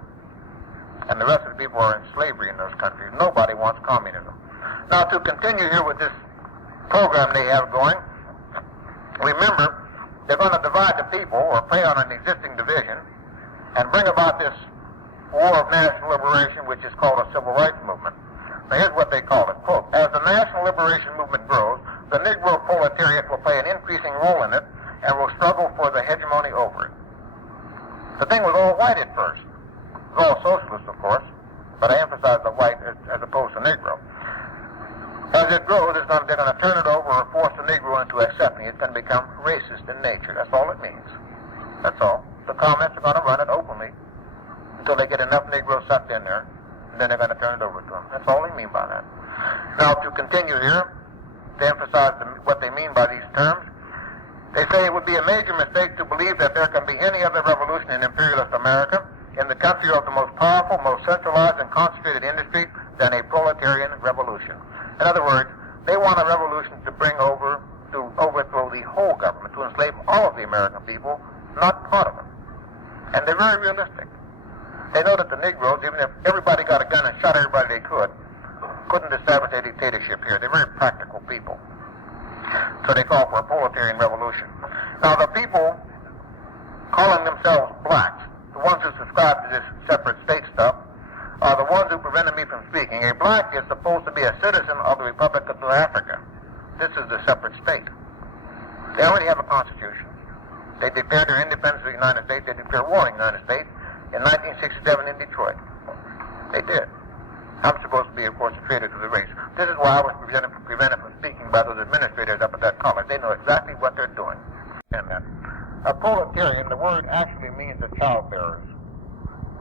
And the rest of the people are in slavery in those countries. Nobody wants communism. Now, to continue here with this program they have going, remember, they're going to divide the people or play on an existing division and bring about this war of national liberation, which is called a civil rights movement. Now, here's what they call it. Quote, as the national liberation movement grows, the Negro proletariat will play an increasing role in it and will struggle for the hegemony over it. The thing was all white at first. It was all socialist, of course, but I emphasize the white as opposed to Negro. As it grows, they're going to turn it over or force the Negro into accepting it. It's going to become racist in nature. That's all it means. That's all. The communists are going to run it openly until they get enough Negroes sucked in there, and then they're going to turn it over to them. That's all they mean by that. Now, to continue here, to emphasize what they mean by these terms, they say it would be a major mistake to believe that there can be any other revolution in imperialist America in the country of the most powerful, most centralized and concentrated industry than a proletarian revolution. In other words, they want a revolution to overthrow the whole government, to enslave all of the American people, not part of them. And they're very realistic. They know that the Negroes, even if everybody got a gun and shot everybody they couldn't establish a dictatorship here. They're very practical people. So they call for a proletarian revolution. Now, the people calling themselves blacks, the ones who subscribe to this separate state stuff, are the ones who prevented me from speaking. A black is supposed to be a citizen of the Republic of South Africa. This is a separate state. They already have a constitution. They declared their independence of the United States. They declared war on the United States in 1967 in Detroit. They did. I'm supposed to be, of course, a traitor to the race. This is why I was prevented from speaking by those administrators up at that color. They know exactly what they're doing. And a proletarian, the word actually means the child bearers.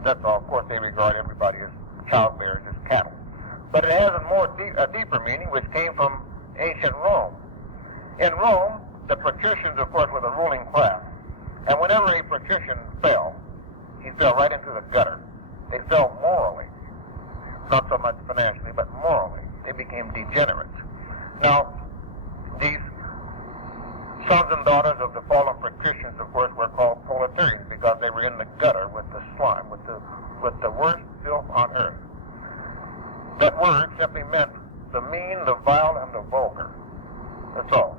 That's all. Of course, they regard everybody as child bearers, as cattle. But it has a deeper meaning, which came from ancient Rome. In Rome, the patricians, of course, were the ruling class. And whenever a patrician fell, he fell right into the gutter. They fell morally, not so much financially, but morally. They became degenerates. Now, these sons and daughters of the fallen patricians, of course, were called proletarians because they were in the gutter with the slime, with the worst filth on earth. That word simply meant the mean, the vile, and the vulgar. That's all.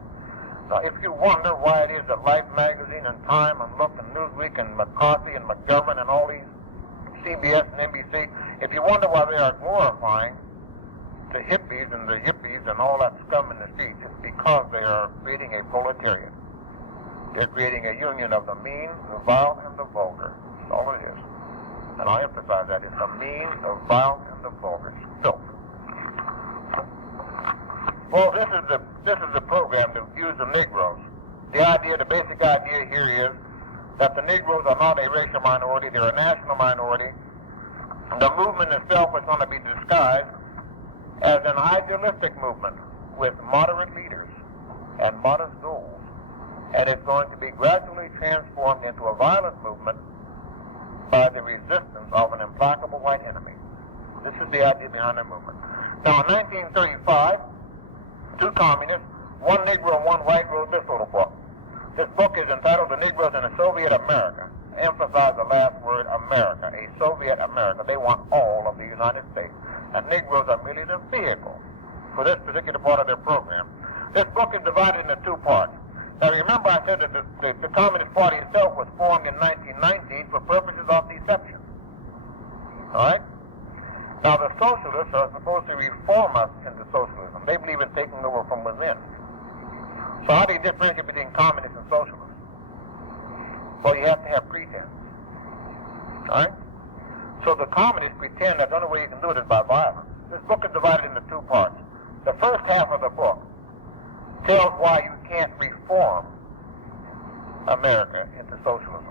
Now, if you wonder why it is that Life magazine and Time and Look and Newsweek and McCarthy and McGovern and all these CBS and NBC, if you wonder why they are glorifying the hippies and the yippies and all that scum in the streets, it's because they are creating a proletariat. They're creating a union of the mean, the vile, and the vulgar. That's all it is. And I emphasize that. It's the mean, the vile, and the vulgar. It's filth. Well, this is the program to use the Negroes. The basic idea here is that the Negroes are not a racial minority, they're a national minority. The movement itself is going to be disguised as an idealistic movement with moderate leaders and modest goals. And it's going to be gradually transformed into a violent movement by the resistance of an implacable white enemy. This is the idea behind the movement. Now, in 1935, two communists, one Negro and one white, wrote this little book. This book is entitled The Negroes in a Soviet America. Emphasize the last word, America, a Soviet America. They want all of the United States. And Negroes are merely the vehicle for this particular part of their program. This book is divided into two parts. Now remember I said that the Communist Party itself was formed in 1919 for purposes of deception. All right? Now, the socialists are supposed to reform us into socialism. They believe in taking over from within. So how do you differentiate between communists and socialists? Well, you have to have pretense. All right? So the communists pretend that the only way you can do it is by violence. This book is divided into two parts. The first half of the book tells why you can't reform America into socialism.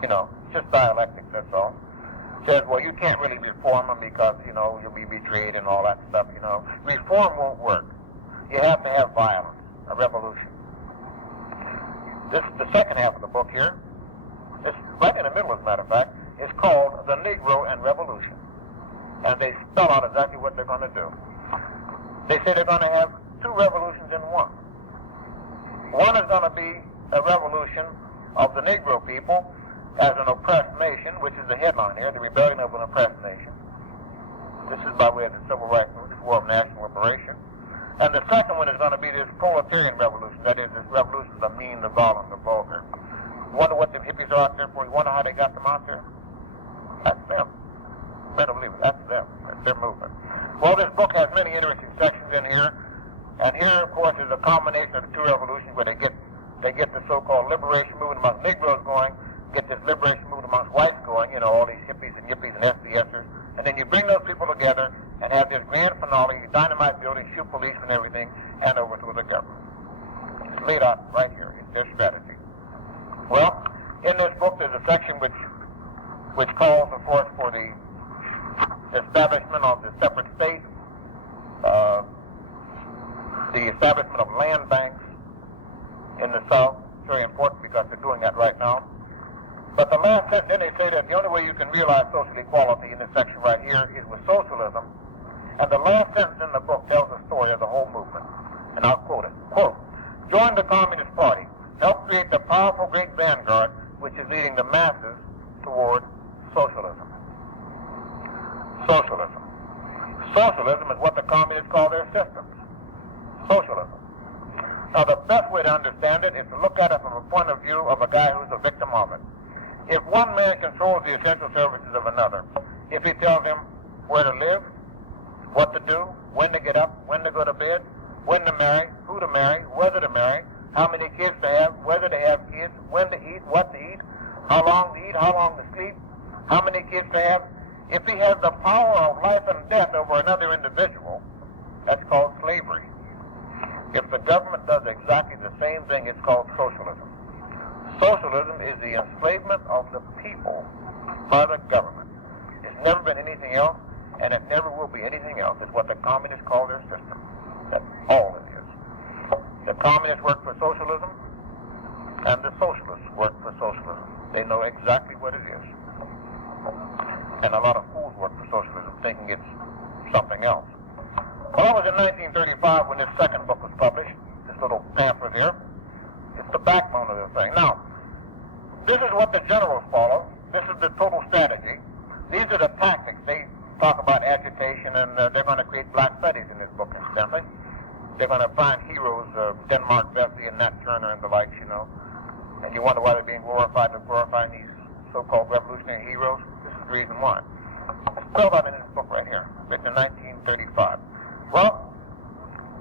You know, it's just dialectics, that's all. Says, well, you can't really reform them because, you know, you'll be betrayed and all that stuff, you know. Reform won't work. You have to have violence, a revolution. This is the second half of the book here. It's right in the middle, as a matter of fact. It's called The Negro and Revolution. And they spell out exactly what they're going to do. They say they're going to have two revolutions in one. One is going to be a revolution of the Negro people as an oppressed nation, which is the headline here, the rebellion of an oppressed nation. This is by way of the Civil Rights Movement, War of National Liberation. And the second one is going to be this proletarian revolution, that is, this revolution of the mean, the vile, and the vulgar. You wonder what the hippies are out there for? You wonder how they got them out there? That's them. Better believe it, that's them. That's their movement. Well, this book has many interesting sections in here. And here, of course, is a combination of the two revolutions where they get the so-called liberation movement amongst Negroes going, get this liberation movement amongst whites going, you know, all these hippies and yippies and FBSers, and then you bring those people together and have this grand finale, you dynamite buildings, shoot police and everything, and overthrow the government. It's laid out right here. It's their strategy. Well, in this book there's a section which calls, of course, for the establishment of the separate states, the establishment of land banks in the South. It's very important because they're doing that right now. But the last sentence, then they say that the only way you can realize social equality in this section right here is with socialism. And the last sentence in the book tells the story of the whole movement. And I'll quote it. Quote, join the Communist Party. Help create the powerful great vanguard which is leading the masses toward socialism. Socialism. Socialism is what the communists call their systems. Socialism. Now, the best way to understand it is to look at it from the point of view of a guy who's a victim of it. If one man controls the essential services of another, if he tells him where to live, what to do, when to get up, when to go to bed, when to marry, who to marry, whether to marry, how many kids to have, whether to have kids, when to eat, what to eat, how long to eat, how long to sleep, how many kids to have, if he has the power of life and death over another individual, that's called slavery. If the government does thing, it's called socialism. Socialism is the enslavement of the people by the government. It's never been anything else, and it never will be anything else. It's what the communists call their system. That's all it is. The communists work for socialism, and the socialists work for socialism. They know exactly what it is. And a lot of fools work for socialism thinking it's something else. Well, that was in 1935 when this second book was published, this little pamphlet here. It's the backbone of the thing. Now, this is what the generals follow. This is the total strategy. These are the tactics. They talk about agitation, and they're going to create black studies in this book, incidentally. They're going to find heroes, Denmark Vesey and Nat Turner and the likes, you know. And you wonder why they're being glorified. They're glorifying these so-called revolutionary heroes. This is the reason why. It's spelled out in this book right here, written in 1935. Well,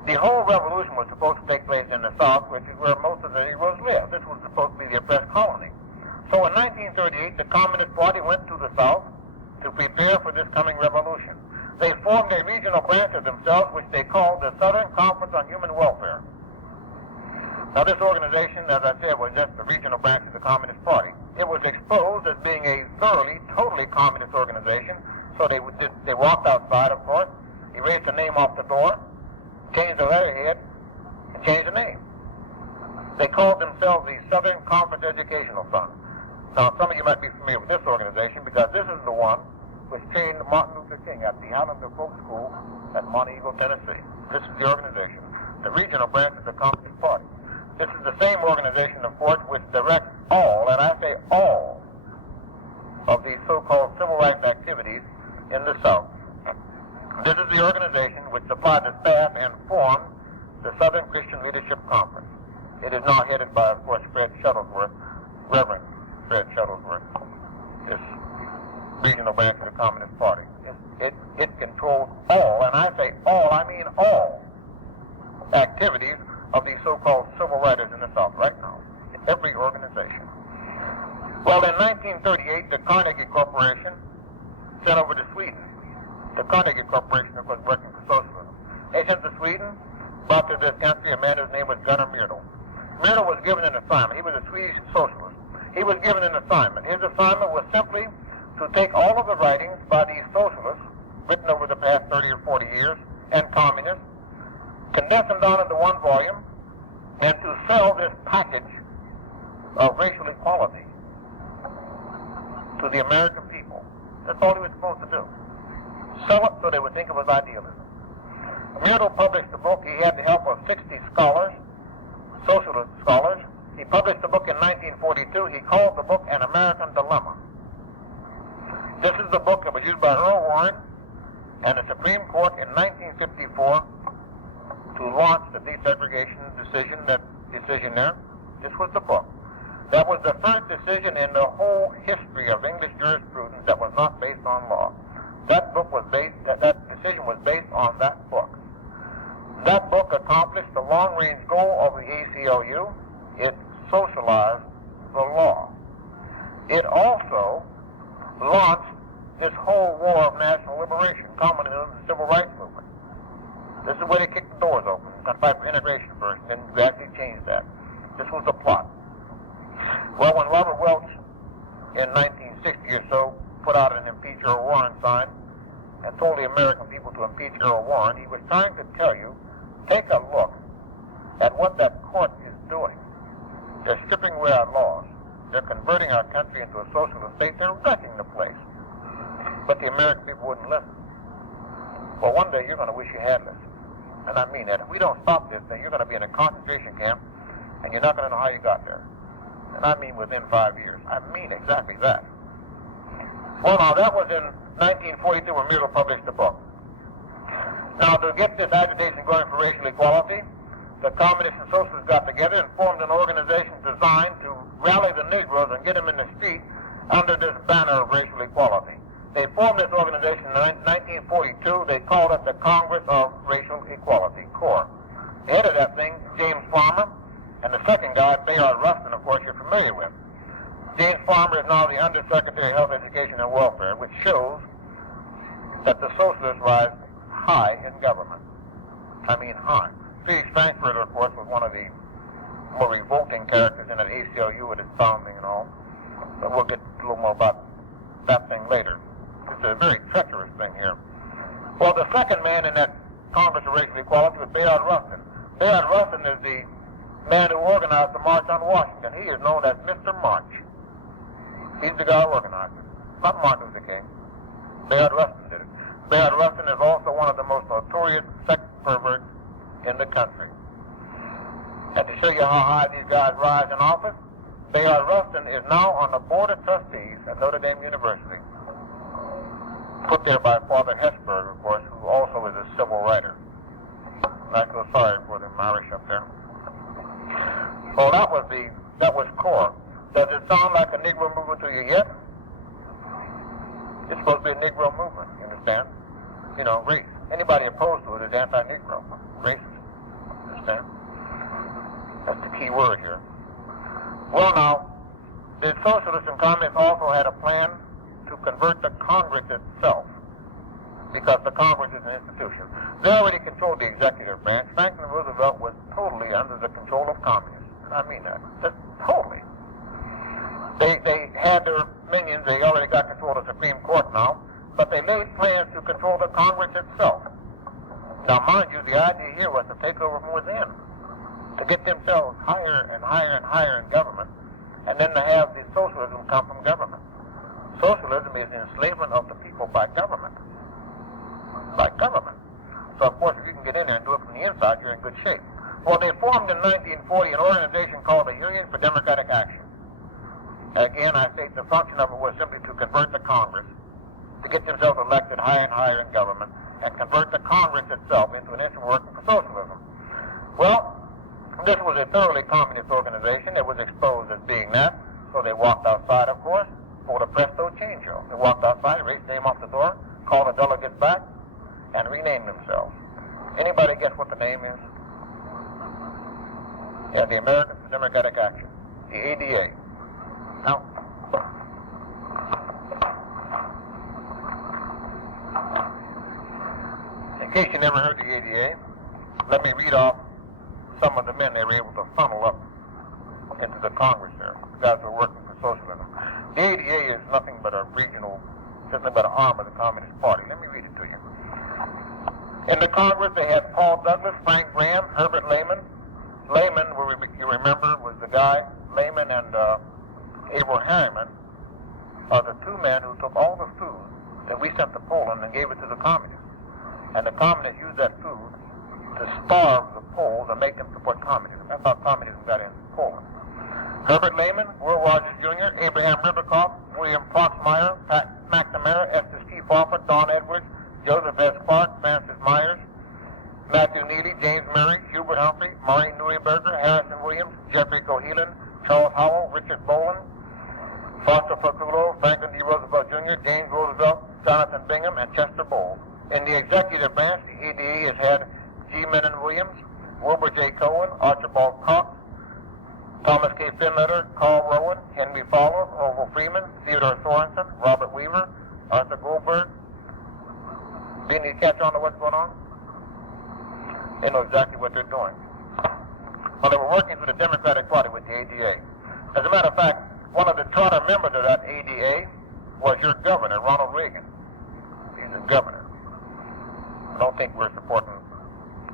the whole revolution was supposed to take place in the South, which is where most of the Negroes live. This was supposed to be the oppressed colony. So in 1938, the Communist Party went to the South to prepare for this coming revolution. They formed a regional branch of themselves, which they called the Southern Conference on Human Welfare. Now, this organization, as I said, was just the regional branch of the Communist Party. It was exposed as being a thoroughly, totally communist organization, so they walked outside, of course, erased the name off the door, changed the letterhead, and changed the name. They called themselves the Southern Conference Educational Fund. Now, some of you might be familiar with this organization because this is the one which trained Martin Luther King at the Highlander Folk School at Montego, Tennessee. This is the organization, the regional branch of the Communist Party. This is the same organization, of course, which directs all, and I say all, of these so-called civil rights activities in the South. This is the organization which supplied the staff and formed the Southern Christian Leadership Conference. It is now headed by, of course, Fred Shuttlesworth, Reverend Fred Shuttlesworth, this regional branch of the Communist Party. It controls all, and I say all, I mean all, activities of these so-called civil writers in the South right now. Every organization. Well, in 1938, the Carnegie Corporation sent over to Sweden. The Carnegie Corporation, of course, working for socialism. They sent to Sweden, brought to this country a man whose name was Gunnar Myrdal. Myrdal was given an assignment. He was a Swedish socialist. He was given an assignment. His assignment was simply to take all of the writings by these socialists, written over the past 30 or 40 years, and communists, condense them down into one volume, and to sell this package of racial equality to the American people. That's all he was supposed to do. Sell it so they would think of his idealism. Myrdal published the book. He had the help of 60 scholars, socialist scholars. He published the book in 1942. He called the book An American Dilemma. This is the book that was used by Earl Warren and the Supreme Court in 1954 to launch the desegregation decision there. This was the book. That was the first decision in the whole history of English jurisprudence that was not based on law. That decision was based on that book. That book accomplished the long-range goal of the ACLU. It socialized the law. It also launched this whole war of national liberation, commonly known as the Civil Rights Movement. This is where they kicked the doors open. Got to fight for integration first, and then gradually changed that. This was the plot. Well, when Robert Welch in 1960 or so put out an impeach Earl Warren sign and told the American people to impeach Earl Warren, he was trying to tell you, take a look at what that court is doing. They're stripping away our laws. They're converting our country into a socialist state. They're wrecking the place. But the American people wouldn't listen. Well, one day you're going to wish you had listened. And I mean that. If we don't stop this thing, you're going to be in a concentration camp, and you're not going to know how you got there. And I mean within 5 years. I mean exactly that. Well, now, that was in 1942 when Myrdal published the book. Now, to get this agitation going for racial equality, the communists and socialists got together and formed an organization designed to rally the Negroes and get them in the street under this banner of racial equality. They formed this organization in 1942. They called it the Congress of Racial Equality, CORE. The head of that thing, James Farmer, and the second guy, Bayard Rustin, of course, you're familiar with. James Farmer is now the Undersecretary of Health, Education, and Welfare, which shows that the socialists rise high in government. I mean high. Felix Frankfurter, of course, was one of the more revolting characters in an ACLU at its founding and all. But we'll get a little more about that thing later. It's a very treacherous thing here. Well, the second man in that Congress of Racial Equality was Bayard Rustin. Bayard Rustin is the man who organized the March on Washington. He is known as Mr. March. He's the guy who organized it. Not Martin Luther King. Bayard Rustin did it. Bayard Rustin is also one of the most notorious sex perverts in the country. And to show you how high these guys rise in office, Bayard Rustin is now on the board of trustees at Notre Dame University. Put there by Father Hesburgh, of course, who also is a civil writer. I feel sorry for them Irish up there. Well, that was core. Does it sound like a Negro movement to you yet? It's supposed to be a Negro movement, you understand? You know, race. Anybody opposed to it is anti-Negro, racist. Understand? That's the key word here. Well, now, the socialists and communists also had a plan to convert the Congress itself, because the Congress is an institution. They already controlled the executive branch. Franklin Roosevelt was totally under the control of communists. And I mean that. Just totally. They had their minions. They already got control of the Supreme Court now, but they made plans to control the Congress itself. Now, mind you, the idea here was to take over from within, to get themselves higher and higher and higher in government, and then to have the socialism come from government. Socialism is the enslavement of the people by government. By government. So, of course, if you can get in there and do it from the inside, you're in good shape. Well, they formed in 1940 an organization called the Union for Democratic Action. Again, I think the function of it was simply to convert the Congress, to get themselves elected higher and higher in government, and convert the Congress itself into an instrument working for socialism. Well, this was a thoroughly communist organization. It was exposed as being that, so they walked outside, of course, for the presto change-o. They walked outside, erased the name off the door, called the delegates back, and renamed themselves. Anybody guess what the name is? Yeah, the Americans for Democratic Action, the ADA. Now, in case you never heard the ADA, let me read off some of the men they were able to funnel up into the Congress there. The guys who were working for socialism. The ADA is nothing but a regional, nothing but an arm of the Communist Party. Let me read it to you. In the Congress, they had Paul Douglas, Frank Graham, Herbert Lehman. Lehman, you remember, was the guy, Lehman and Abraham Harriman are the two men who took all the food that we sent to Poland and gave it to the communists. And the communists used that food to starve the Poles and make them support communism. That's how communism got in Poland. Herbert Lehman, Will Rogers Jr., Abraham Ribicoff, William Proxmire, Pat McNamara, Esther Skeefoffer, Don Edwards, Joseph S. Clark, Francis Myers, Matthew Neely, James Murray, Hubert Humphrey, Maureen Neuenberger, Harrison Williams, Jeffrey Cohelan, Charles Howell, Richard Bowen, Foster Faculo, Franklin D. Roosevelt Jr., James Roosevelt, Jonathan Bingham, and Chester Bowles. In the executive branch, the ADA has had G. Menon Williams, Wilbur J. Cohen, Archibald Cox, Thomas K. Finletter, Carl Rowan, Henry Fowler, Orville Freeman, Theodore Sorensen, Robert Weaver, Arthur Goldberg. Didn't you catch on to what's going on? They know exactly what they're doing. Well, they were working for the Democratic Party with the ADA. As a matter of fact, one of the charter members of that ADA was your governor, Ronald Reagan. He's the governor. I don't think we're supporting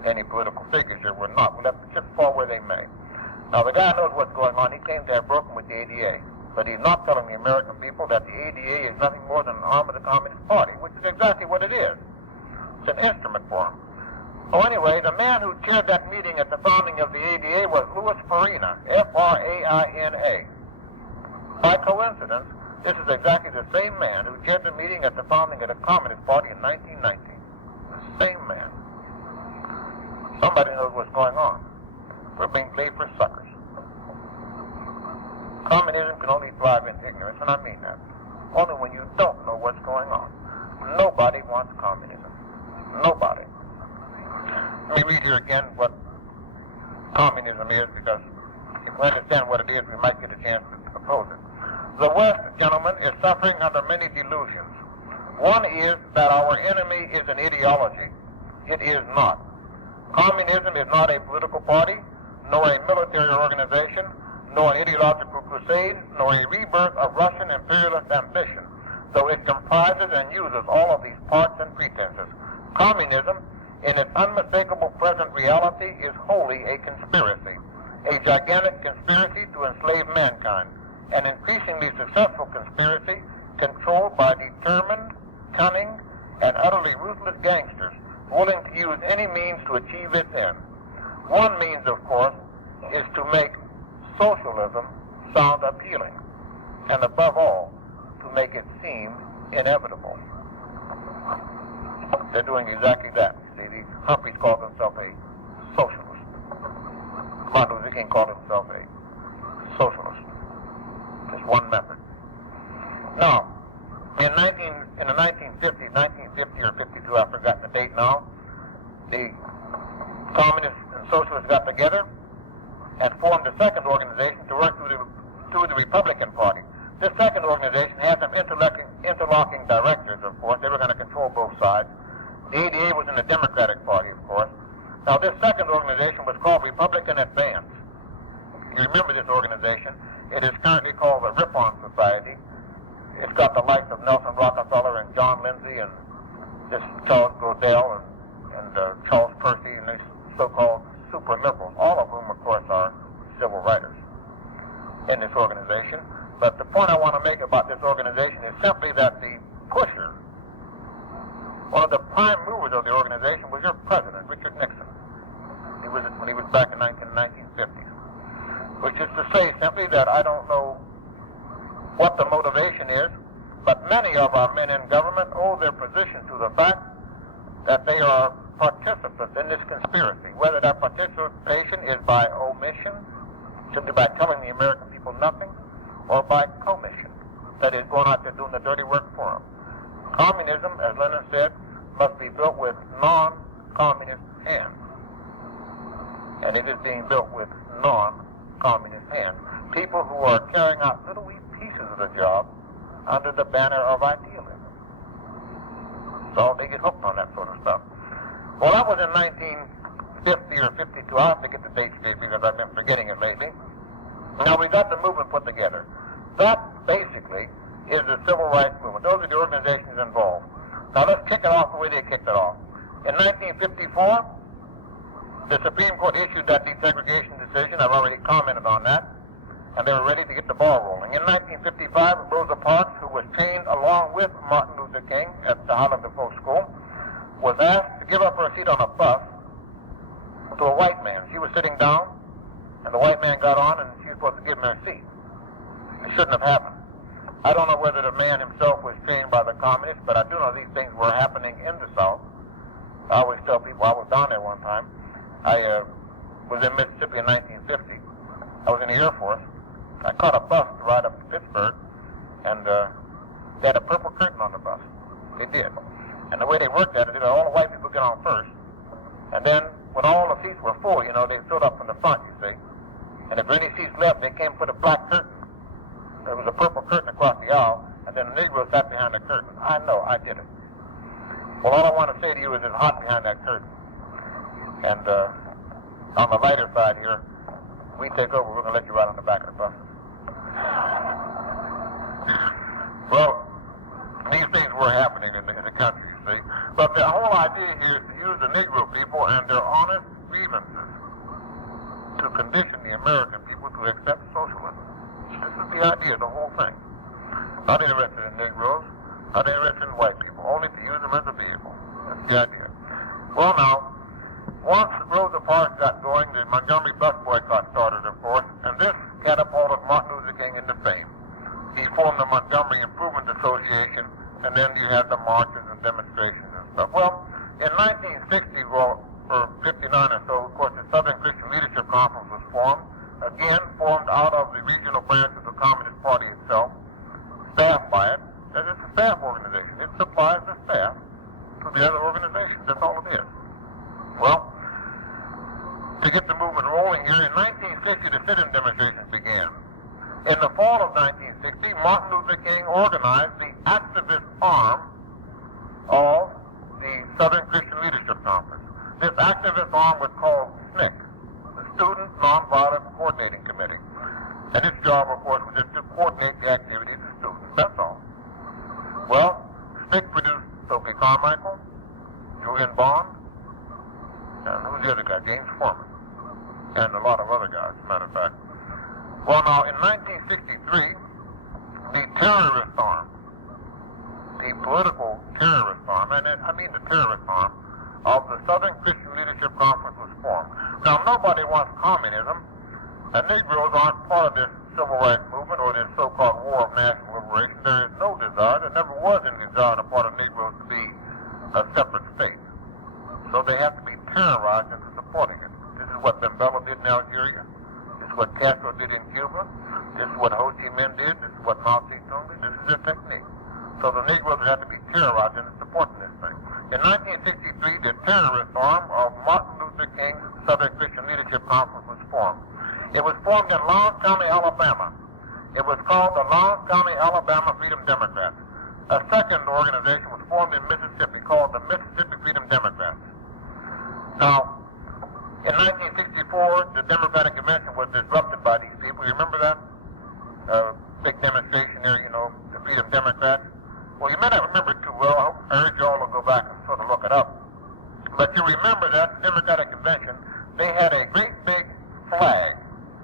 any political figures here. We're not. We'll let the chips fall where they may. Now, the guy knows what's going on. He came to have broken with the ADA. But he's not telling the American people that the ADA is nothing more than an arm of the Communist Party, which is exactly what it is. It's an instrument for him. So anyway, the man who chaired that meeting at the founding of the ADA was Louis Farina, F-R-A-I-N-A. By coincidence, this is exactly the same man who chaired the meeting at the founding of the Communist Party in 1919. The same man. Somebody knows what's going on. We're being played for suckers. Communism can only thrive in ignorance, and I mean that. Only when you don't know what's going on. Nobody wants communism. Nobody. Let me read here again what communism is, because if we understand what it is, we might get a chance to oppose it. The West, gentlemen, is suffering under many delusions. One is that our enemy is an ideology. It is not. Communism is not a political party, nor a military organization, nor an ideological crusade, nor a rebirth of Russian imperialist ambition, though it comprises and uses all of these parts and pretenses. Communism, in its unmistakable present reality, is wholly a conspiracy, a gigantic conspiracy to enslave mankind, an increasingly successful conspiracy controlled by determined, cunning, and utterly ruthless gangsters willing to use any means to achieve its end. One means, of course, is to make socialism sound appealing, and above all, to make it seem inevitable. They're doing exactly that. See, Humphreys called himself a socialist. Martin Luther King called himself a socialist. Just one method. Now, in the 1950s, 1950 or 52, I forgot the date now, the communists and socialists got together and formed a second organization to work through the Republican Party. This second organization had some interlocking directors, of course. They were going to control both sides. The ADA was in the Democratic Party, of course. Now, this second organization was called Republican Advance. You remember this organization. It is currently called the Ripon Society. It's got the likes of Nelson Rockefeller and John Lindsay and this Charles Godell and Charles Percy and these so-called super liberals, all of whom, of course, are civil writers in this organization. But the point I want to make about this organization is simply that the pusher, one of the prime movers of the organization, was your president, Richard Nixon. When he was back in the 1950s. Which is to say simply that I don't know what the motivation is, but many of our men in government owe their position to the fact that they are participants in this conspiracy, whether that participation is by omission, simply by telling the American people nothing, or by commission, that is, going out there doing the dirty work for them. Communism, as Lenin said, must be built with non-communist hands. And it is being built with non-communist hands. People who are carrying out little wee pieces of the job under the banner of idealism. So they get hooked on that sort of stuff. Well, that was in 1950 or 52. I have to get the date straight because I've been forgetting it lately. Now, we got the movement put together. That, basically, is the civil rights movement. Those are the organizations involved. Now, let's kick it off the way they kicked it off. In 1954, the Supreme Court issued that desegregation decision. I've already commented on that. And they were ready to get the ball rolling. In 1955, Rosa Parks, who was trained along with Martin Luther King at the Highland Folk School, was asked to give up her seat on a bus to a white man. She was sitting down, and the white man got on, and she was supposed to give him her seat. It shouldn't have happened. I don't know whether the man himself was trained by the communists, but I do know these things were happening in the South. I always tell people, I was down there one time. I was in Mississippi in 1950. I was in the Air Force. I caught a bus to ride up to Pittsburgh, and they had a purple curtain on the bus. They did. And the way they worked at it, all the white people get on first. And then, when all the seats were full, they filled up from the front, you see. And if there were any seats left, they came and put a black curtain. There was a purple curtain across the aisle, and then the Negro sat behind the curtain. I know, I did it. Well, all I want to say to you is it's hot behind that curtain. And on the lighter side here, we take over, we're going to let you ride on the back of the bus. Well, these things were happening in the country, you see. But the whole idea here is to use the Negro people and their honest grievances to condition the American people to accept socialism. This is the idea, the whole thing. Not interested in Negroes, not interested in white people, only to use them as a vehicle. That's the idea. Well, now, once Rosa Parks got going, the Montgomery bus boycott started, of course, and this catapulted Martin Luther King into fame. He formed the Montgomery Improvement Association, and then you had the marches and demonstrations and stuff. Well, in 1960, or 59 or so, of course, the Southern Christian Leadership Conference was formed, again formed out of the regional branch of the Communist Party itself, staffed by it. And it's a staff organization. It supplies the staff to the other organizations. That's all it is. Well, to get the movement rolling here, in 1960, the sit-in demonstrations began. In the fall of 1960, Martin Luther King organized the activist arm of the Southern Christian Leadership Conference. This activist arm was called SNCC, the Student Nonviolence Coordinating Committee. And its job, of course, was just to coordinate the activities of students. That's all. Well, SNCC produced Stokely Carmichael, Julian Bond, and who's the other guy? James Foreman, and a lot of other guys, as a matter of fact. Well, now, in 1963, the terrorist arm, the political terrorist arm, and I mean the terrorist arm, of the Southern Christian Leadership Conference was formed. Now, nobody wants communism, and Negroes aren't part of this civil rights movement or this so-called war of national liberation. There is no desire, there never was any desire on the part of Negroes to be a separate state. So they have to be terrorized into supporting it. This is what Bembella did in Algeria. This is what Castro did in Cuba. This is what Ho Chi Minh did. This is what Mao Zedong did. This is their technique. So the Negroes have to be terrorized into supporting this thing. In 1963, the terrorist arm of Martin Luther King's Southern Christian Leadership Conference was formed. It was formed in Lowndes County, Alabama. It was called the Lowndes County, Alabama Freedom Democrats. A second organization was formed in Mississippi called the Mississippi Freedom Democrats. Now, in 1964, the Democratic Convention was disrupted by these people. You remember that? Big demonstration there, you know, the Freedom Democrats. Well, you may not remember it too well. I urge you all to go back and sort of look it up. But you remember that Democratic Convention, they had a great big flag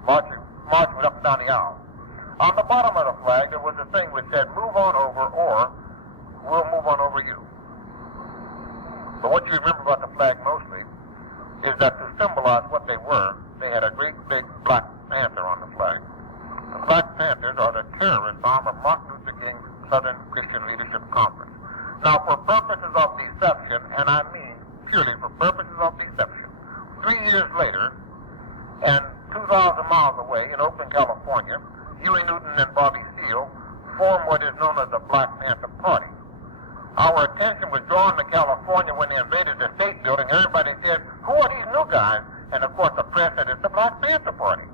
marching up and down the aisle. On the bottom of the flag, there was a thing which said, "Move on over," or "We'll move on over you." But what you remember about the flag mostly is that to symbolize what they were, they had a great big Black Panther on the flag. The Black Panthers are the terrorist arm of Martin Luther King's Southern Christian Leadership Conference. Now, for purposes of deception, and I mean purely for purposes of deception, 3 years later, and 2,000 miles away in Oakland, California, Huey Newton and Bobby Seale formed what is known as the Black Panther Party. Our attention was drawn to California when they invaded the state building. Everybody said, "Who are these new guys?" And of course the press said, "It's the Black Panther Party."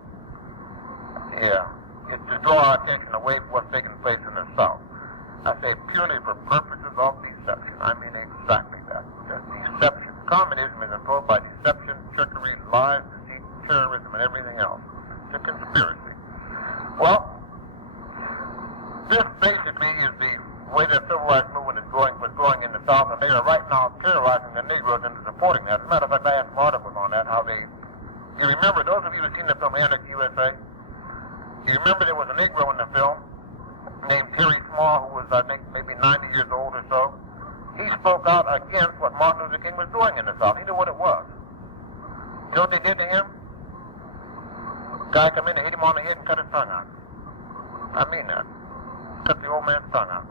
Yeah, it's to draw our attention away from what's taking place in the South. I say purely for purposes of deception. I mean exactly that. Deception. Communism is imposed by deception, trickery, lies, deceit, terrorism, and everything else. It's a conspiracy. Well, this basically is the way the civil rights movement was growing in the South, and they are right now terrorizing the Negroes into supporting that. As a matter of fact, I have some articles on that, how they... You remember, those of you who have seen the film Anarchy USA, you remember there was a Negro in the film named Terry Small, who was, I think, maybe 90 years old or so. He spoke out against what Martin Luther King was doing in the South. He knew what it was. You know what they did to him? Guy come in and hit him on the head and cut his tongue out. I mean that. Cut the old man's tongue out.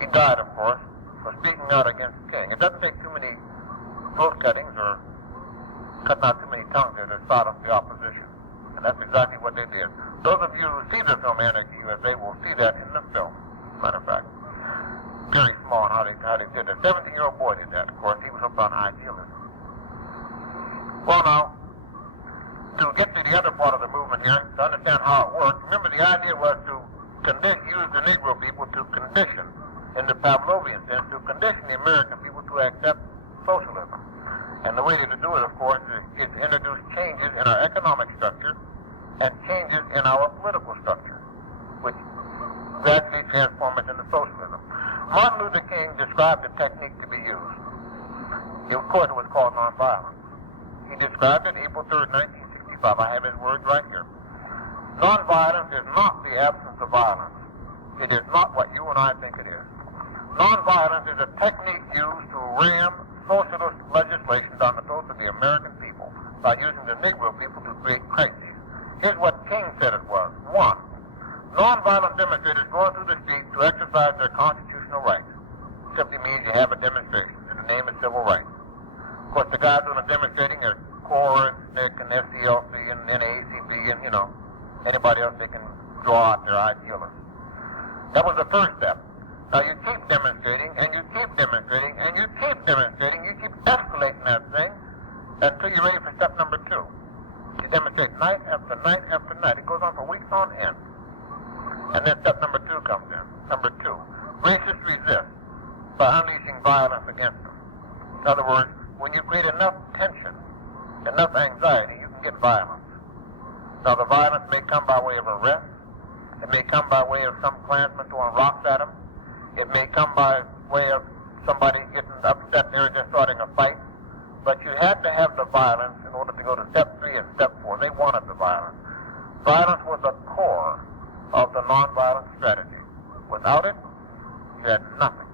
He died, of course, for speaking out against King. It doesn't take too many throat cuttings or cutting out too many tongues there to silence the opposition. And that's exactly what they did. Those of you who see the film Anarchy USA will see that in the film, matter of fact. Very small on how they did it. A 17-year-old boy did that, of course. He was hooked on idealism. Well, now, to get to the other part of the movement here, to understand how it worked, remember the idea was to use the Negro people to condition, in the Pavlovian sense, to condition the American people to accept socialism. And the way to do it, of course, is to introduce changes in our economic structure and changes in our political structure, which gradually transform it into socialism. Martin Luther King described the technique to be used. Of course, it was called nonviolence. He described it April 3rd, 1965. I have his words right here. Nonviolence is not the absence of violence. It is not what you and I think it is. Nonviolence is a technique used to ram socialist legislation down the throats of the American people by using the Negro people to create crises. Here's what King said it was. 1. Nonviolent demonstrators going through the streets to exercise their constitutional rights. Simply means you have a demonstration in the name of civil rights. Of course, the guys doing the demonstrating are CORE and SNCC and SCLC and NAACP and, you know, anybody else they can draw out their idealism. That was the first step. Now you keep demonstrating, and you keep demonstrating, and you keep demonstrating. You keep escalating that thing until you're ready for step number 2. You demonstrate night after night after night. It goes on for weeks on end. And then step number 2 comes in. Number 2, racists resist by unleashing violence against them. In other words, when you create enough tension, enough anxiety, you can get violence. Now, the violence may come by way of arrest. It may come by way of some Klansmen throwing rocks at them. It may come by way of somebody getting upset there and just starting a fight. But you had to have the violence in order to go to step 3 and step 4. They wanted the violence. Violence was the core of the nonviolent strategy. Without it, you had nothing.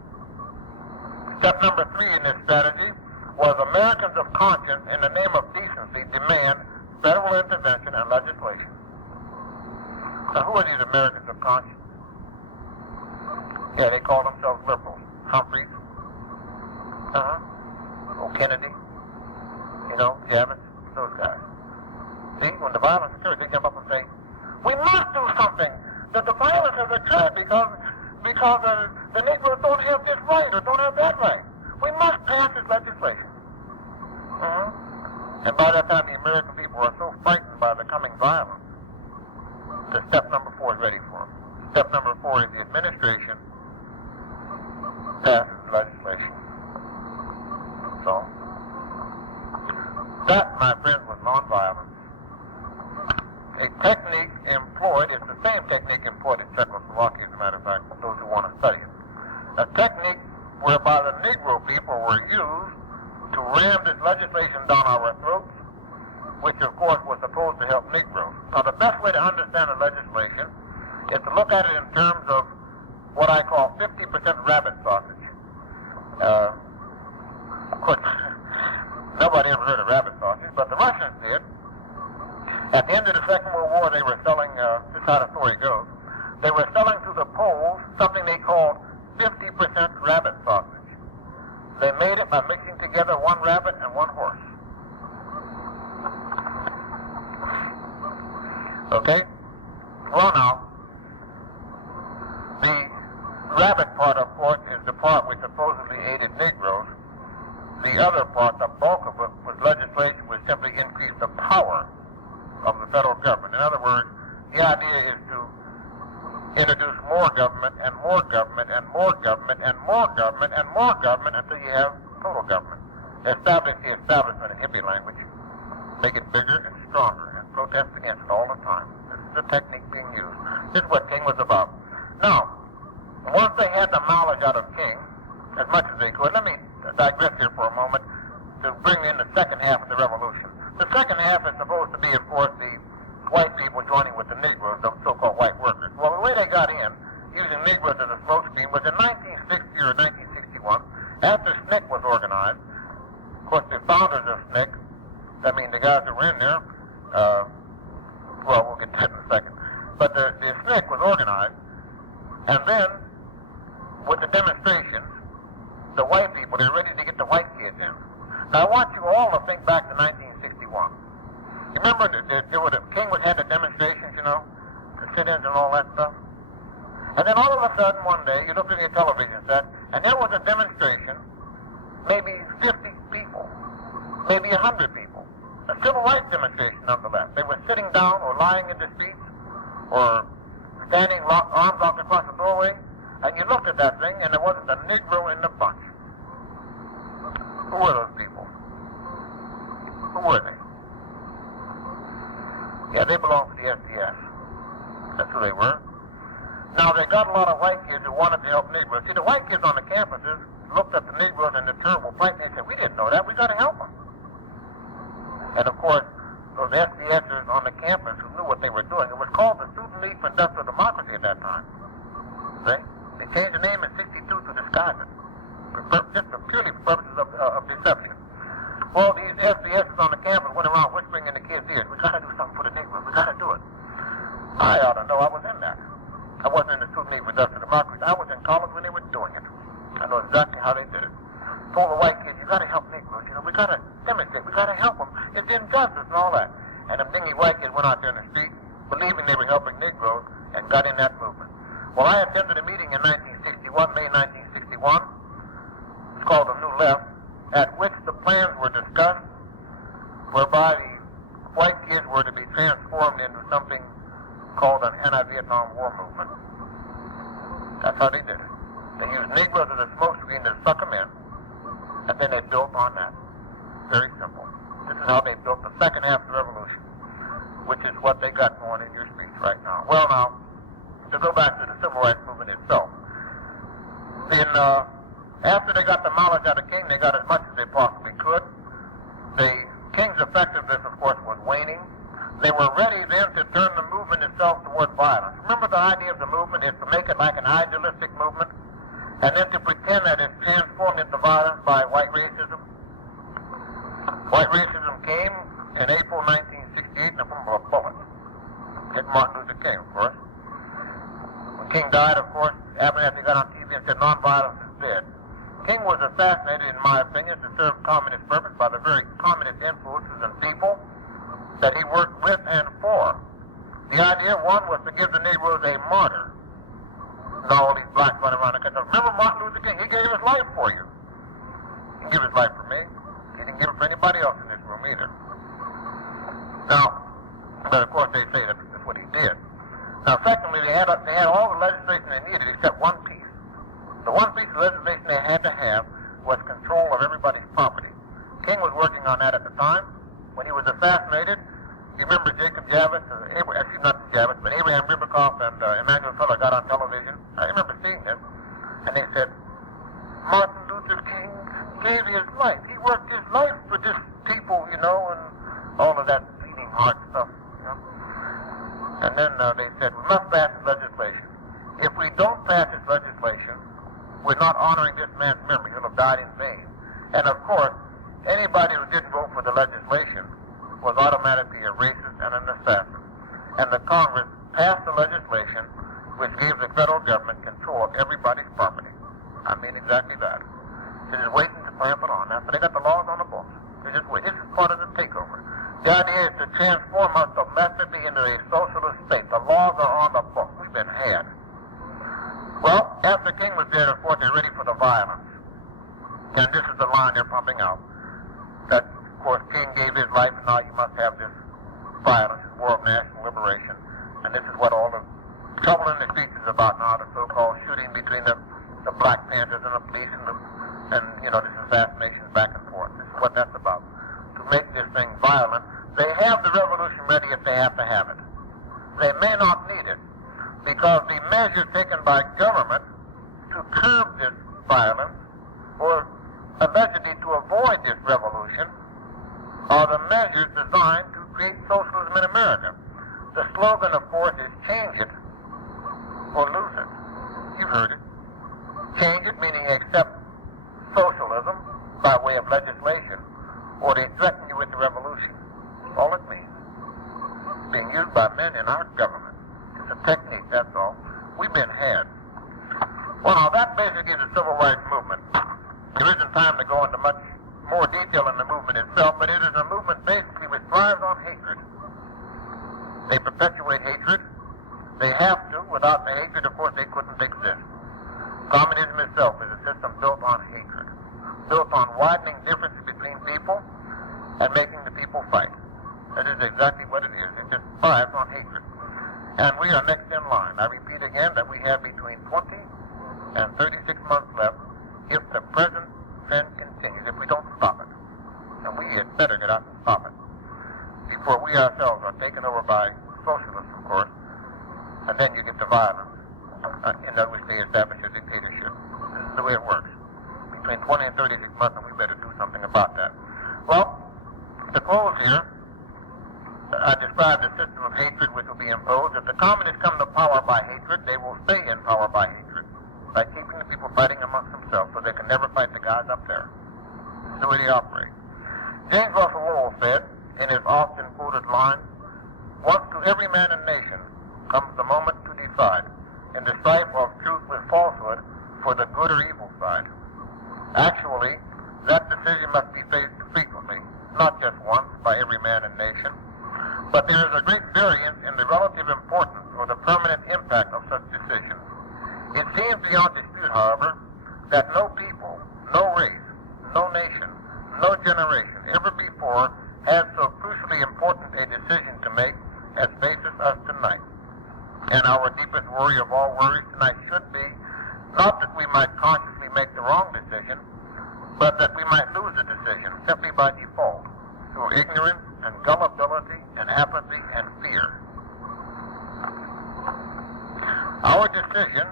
Step number 3 in this strategy was Americans of conscience, in the name of decency, demand federal intervention and legislation. Now, who are these Americans of conscience? Yeah, they call themselves liberals. Humphreys, Kennedy, Javits, those guys. See, when the violence occurs, they jump up and say, we must do something. That the violence has occurred because the Negroes don't have this right or don't have that right. We must pass this legislation. And by that time, the American people are so frightened by the coming violence that step number 4 is ready for them. Step number 4 is the administration passes legislation. So, that, my friends, was nonviolence. A technique employed is the same technique employed in Czechoslovakia, as a matter of fact, for those who want to study it. A technique whereby the Negro people were used to ram this legislation down our throats, which of course was supposed to help Negroes. Now, the best way to understand the legislation is to look at it in terms of what I call 50% rabbit sausage. Of course, nobody ever heard of rabbit sausage, but the Russians did. At the end of the Second World War, they were selling, this is how the story goes, they were selling to the Poles something they called 50% rabbit sausage. They made it by mixing together one rabbit and one horse. Okay? Well, now, the rabbit part, of course, is the part which supposedly aided Negroes. The other part, the bulk of it, was legislation which simply increased the power of the federal government. In other words, the idea is to introduce more government and more government and more government and more government and more government until you have total government. Establish the establishment in hippie language. Make it bigger and stronger and protest against it all the time. This is the technique being used. This is what King was about. Now, once they had the knowledge out of King, as much as they could, let me digress here for a moment to bring in the second half of the revolution. The second half is supposed to be, of course, the white people joining with the Negroes, the so-called white workers. Well, the way they got in, using Negroes as a smokescreen, was in 1960 or 1961, after SNCC was organized. Of course, the founders of SNCC, I mean the guys that were in there, well, we'll get to that in a second, but the SNCC was organized, and then, with the demonstrations, the white people, they're ready to get the white kids in. Now, I want you all to think back to 1961. You remember the King had the demonstrations, the sit-ins and all that stuff? And then all of a sudden, one day, you looked at your television set, and there was a demonstration, maybe 50 people, maybe 100 people. A civil rights demonstration, nonetheless. They were sitting down or lying in the streets or standing arms locked across the doorway, and you looked at that thing, and there wasn't a Negro in the bunch. Who were those people? Who were they? Yeah, they belonged to the SDS. That's who they were. Now, they got a lot of white kids who wanted to help Negroes. See, the white kids on the campuses looked at the Negroes in the terrible plight, and they said, we didn't know that. We got to help them. And, of course, those SDSers on the campus who knew what they were doing, it was called the Student League for Industrial Democracy at that time. See? They changed the name in 62 to disguise it. Just purely for purposes of deception. Well, these SDSers on the campus went around whispering in the kids' ears, we got to do something for the Negroes. We got to do it. I ought to know I was in that. I wasn't in the Student League for Industrial Democracy. I was in college when they were doing it. I know exactly how they did it. Told the white kids, you got to help Negroes. We got to demonstrate. We got to help them. It's injustice and all that. And them dingy white kids went out there in the street, believing they were helping Negroes, and got in that movement. Well, I attended a meeting in 1961, May 1961. It's called the New Left, at which the plans were discussed, whereby the white kids were to be transformed into something called an anti-Vietnam War movement. That's how they did it. They used Negroes as a smokescreen to suck them in, and then they built on that. Very simple. This is how they built the second half of the revolution, which is what they got going in your streets right now. Well, now, to go back to the civil rights movement itself, after they got the mileage out of King, they got as much as they possibly could. The King's effectiveness, of course, was waning. They were ready then to turn the movement itself toward violence. Remember, the idea of the movement is to make it like an idealistic movement, and then to pretend that it's transformed into violence by white racism. White racism came in April 1968 in the form of a bullet. Hit Martin Luther King, of course. When King died, of course, Abernathy got on TV and said nonviolence is dead. King was assassinated, in my opinion, to serve communist purpose by the very communist influences and people that he worked with and for. The idea, one, was to give the Negroes a martyr. And all these blacks running around the country. Remember Martin Luther King? He gave his life for you. He didn't give his life for me. He didn't give it for anybody else in this room either. Now, but of course they say that's what he did. Now, secondly, they had all the legislation they needed except one piece. The one piece of legislation they had to have was control of everybody's property. King was working on that at the time. When he was assassinated, you remember Jacob Javits, actually not Javits, but Abraham Ribicoff and Emmanuel Feller got on television. I remember seeing this, and they said, Martin Luther King gave his life. He worked his life for this people, and all of that beating heart stuff, And then they said, we must pass this legislation. If we don't pass this legislation, we're not honoring this man's memory. He'll have died in vain. And of course, anybody who didn't vote for the legislation was automatically a racist and an assassin. And the Congress passed the legislation which gave the federal government control of everybody's property. I mean exactly that. They're just waiting to clamp it on. After they got the laws on the books, they just wait. This is part of the takeover. The idea is to transform us domestically into a socialist state. The laws are on the books. We've been had. Well, after King was dead, of course, they're ready for the violence. And this is the line they're pumping out. That, of course, King gave his life, and now you must have this violence, this war of national liberation. And this is what all the trouble in the streets is about now, the so-called shooting between the Black Panthers and the police and this assassination back and forth. This is what that's about. To make this thing violent. They have the revolution ready if they have to have it. They may not need it, because the measures taken by government to curb this violence, or allegedly to avoid this revolution, are the measures designed to create socialism in America. The slogan, of course, is change it or lose it. You've heard it. Change it, meaning accept socialism by way of legislation, or they threaten you with the revolution. All it means. Being used by men in our government. It's a technique, that's all. We've been had. Well, now that basically is the civil rights movement. There isn't time to go into much more detail in the movement itself, but it is a movement basically which thrives on hatred. They perpetuate hatred. They have to. Without the hatred, of course, they couldn't exist. Communism itself is a system built on hatred, built on widening differences between people and making the people fight. That is exactly what it is. It just thrives on hatred. And we are next in line. I repeat again that we have between 20 and 36 months left if the present trend continues, if we don't stop it. And we had better get out and stop it before we ourselves are taken over by socialists, of course, and then you get the violence. In other words, they establish a dictatorship. This is the way it works. Between 20 and 36 months, and we better do something about that. Well, to close here, I described the system of hatred which will be imposed. If the communists come to power by hatred, they will stay in power by hatred, by keeping the people fighting amongst themselves so they can never fight the guys up there. This is the way they operate. James Russell Lowell said, in his often quoted line, once to every man and nation comes the moment to decide in the strife of truth with falsehood for the good or evil side. Actually, that decision must be faced frequently, not just once by every man and nation, but there is a great variance in the relative importance or the permanent impact of such decisions. It seems beyond dispute, however, that no people, no race, no nation, no generation ever before had so crucially important a decision to make as faces us tonight. And our deepest worry of all worries tonight should be not that we might consciously make the wrong decision, but that we might lose the decision simply by default through ignorance and gullibility and apathy and fear. Our decision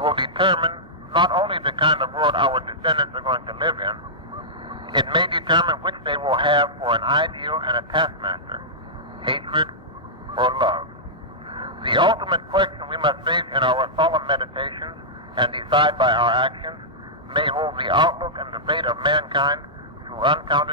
will determine not only the kind of world our descendants are going to live in, it may determine which they will have for an ideal and a taskmaster, hatred or love. The ultimate question we must face in our solemn meditations and decide by our actions may hold the outlook and the fate of mankind through uncounted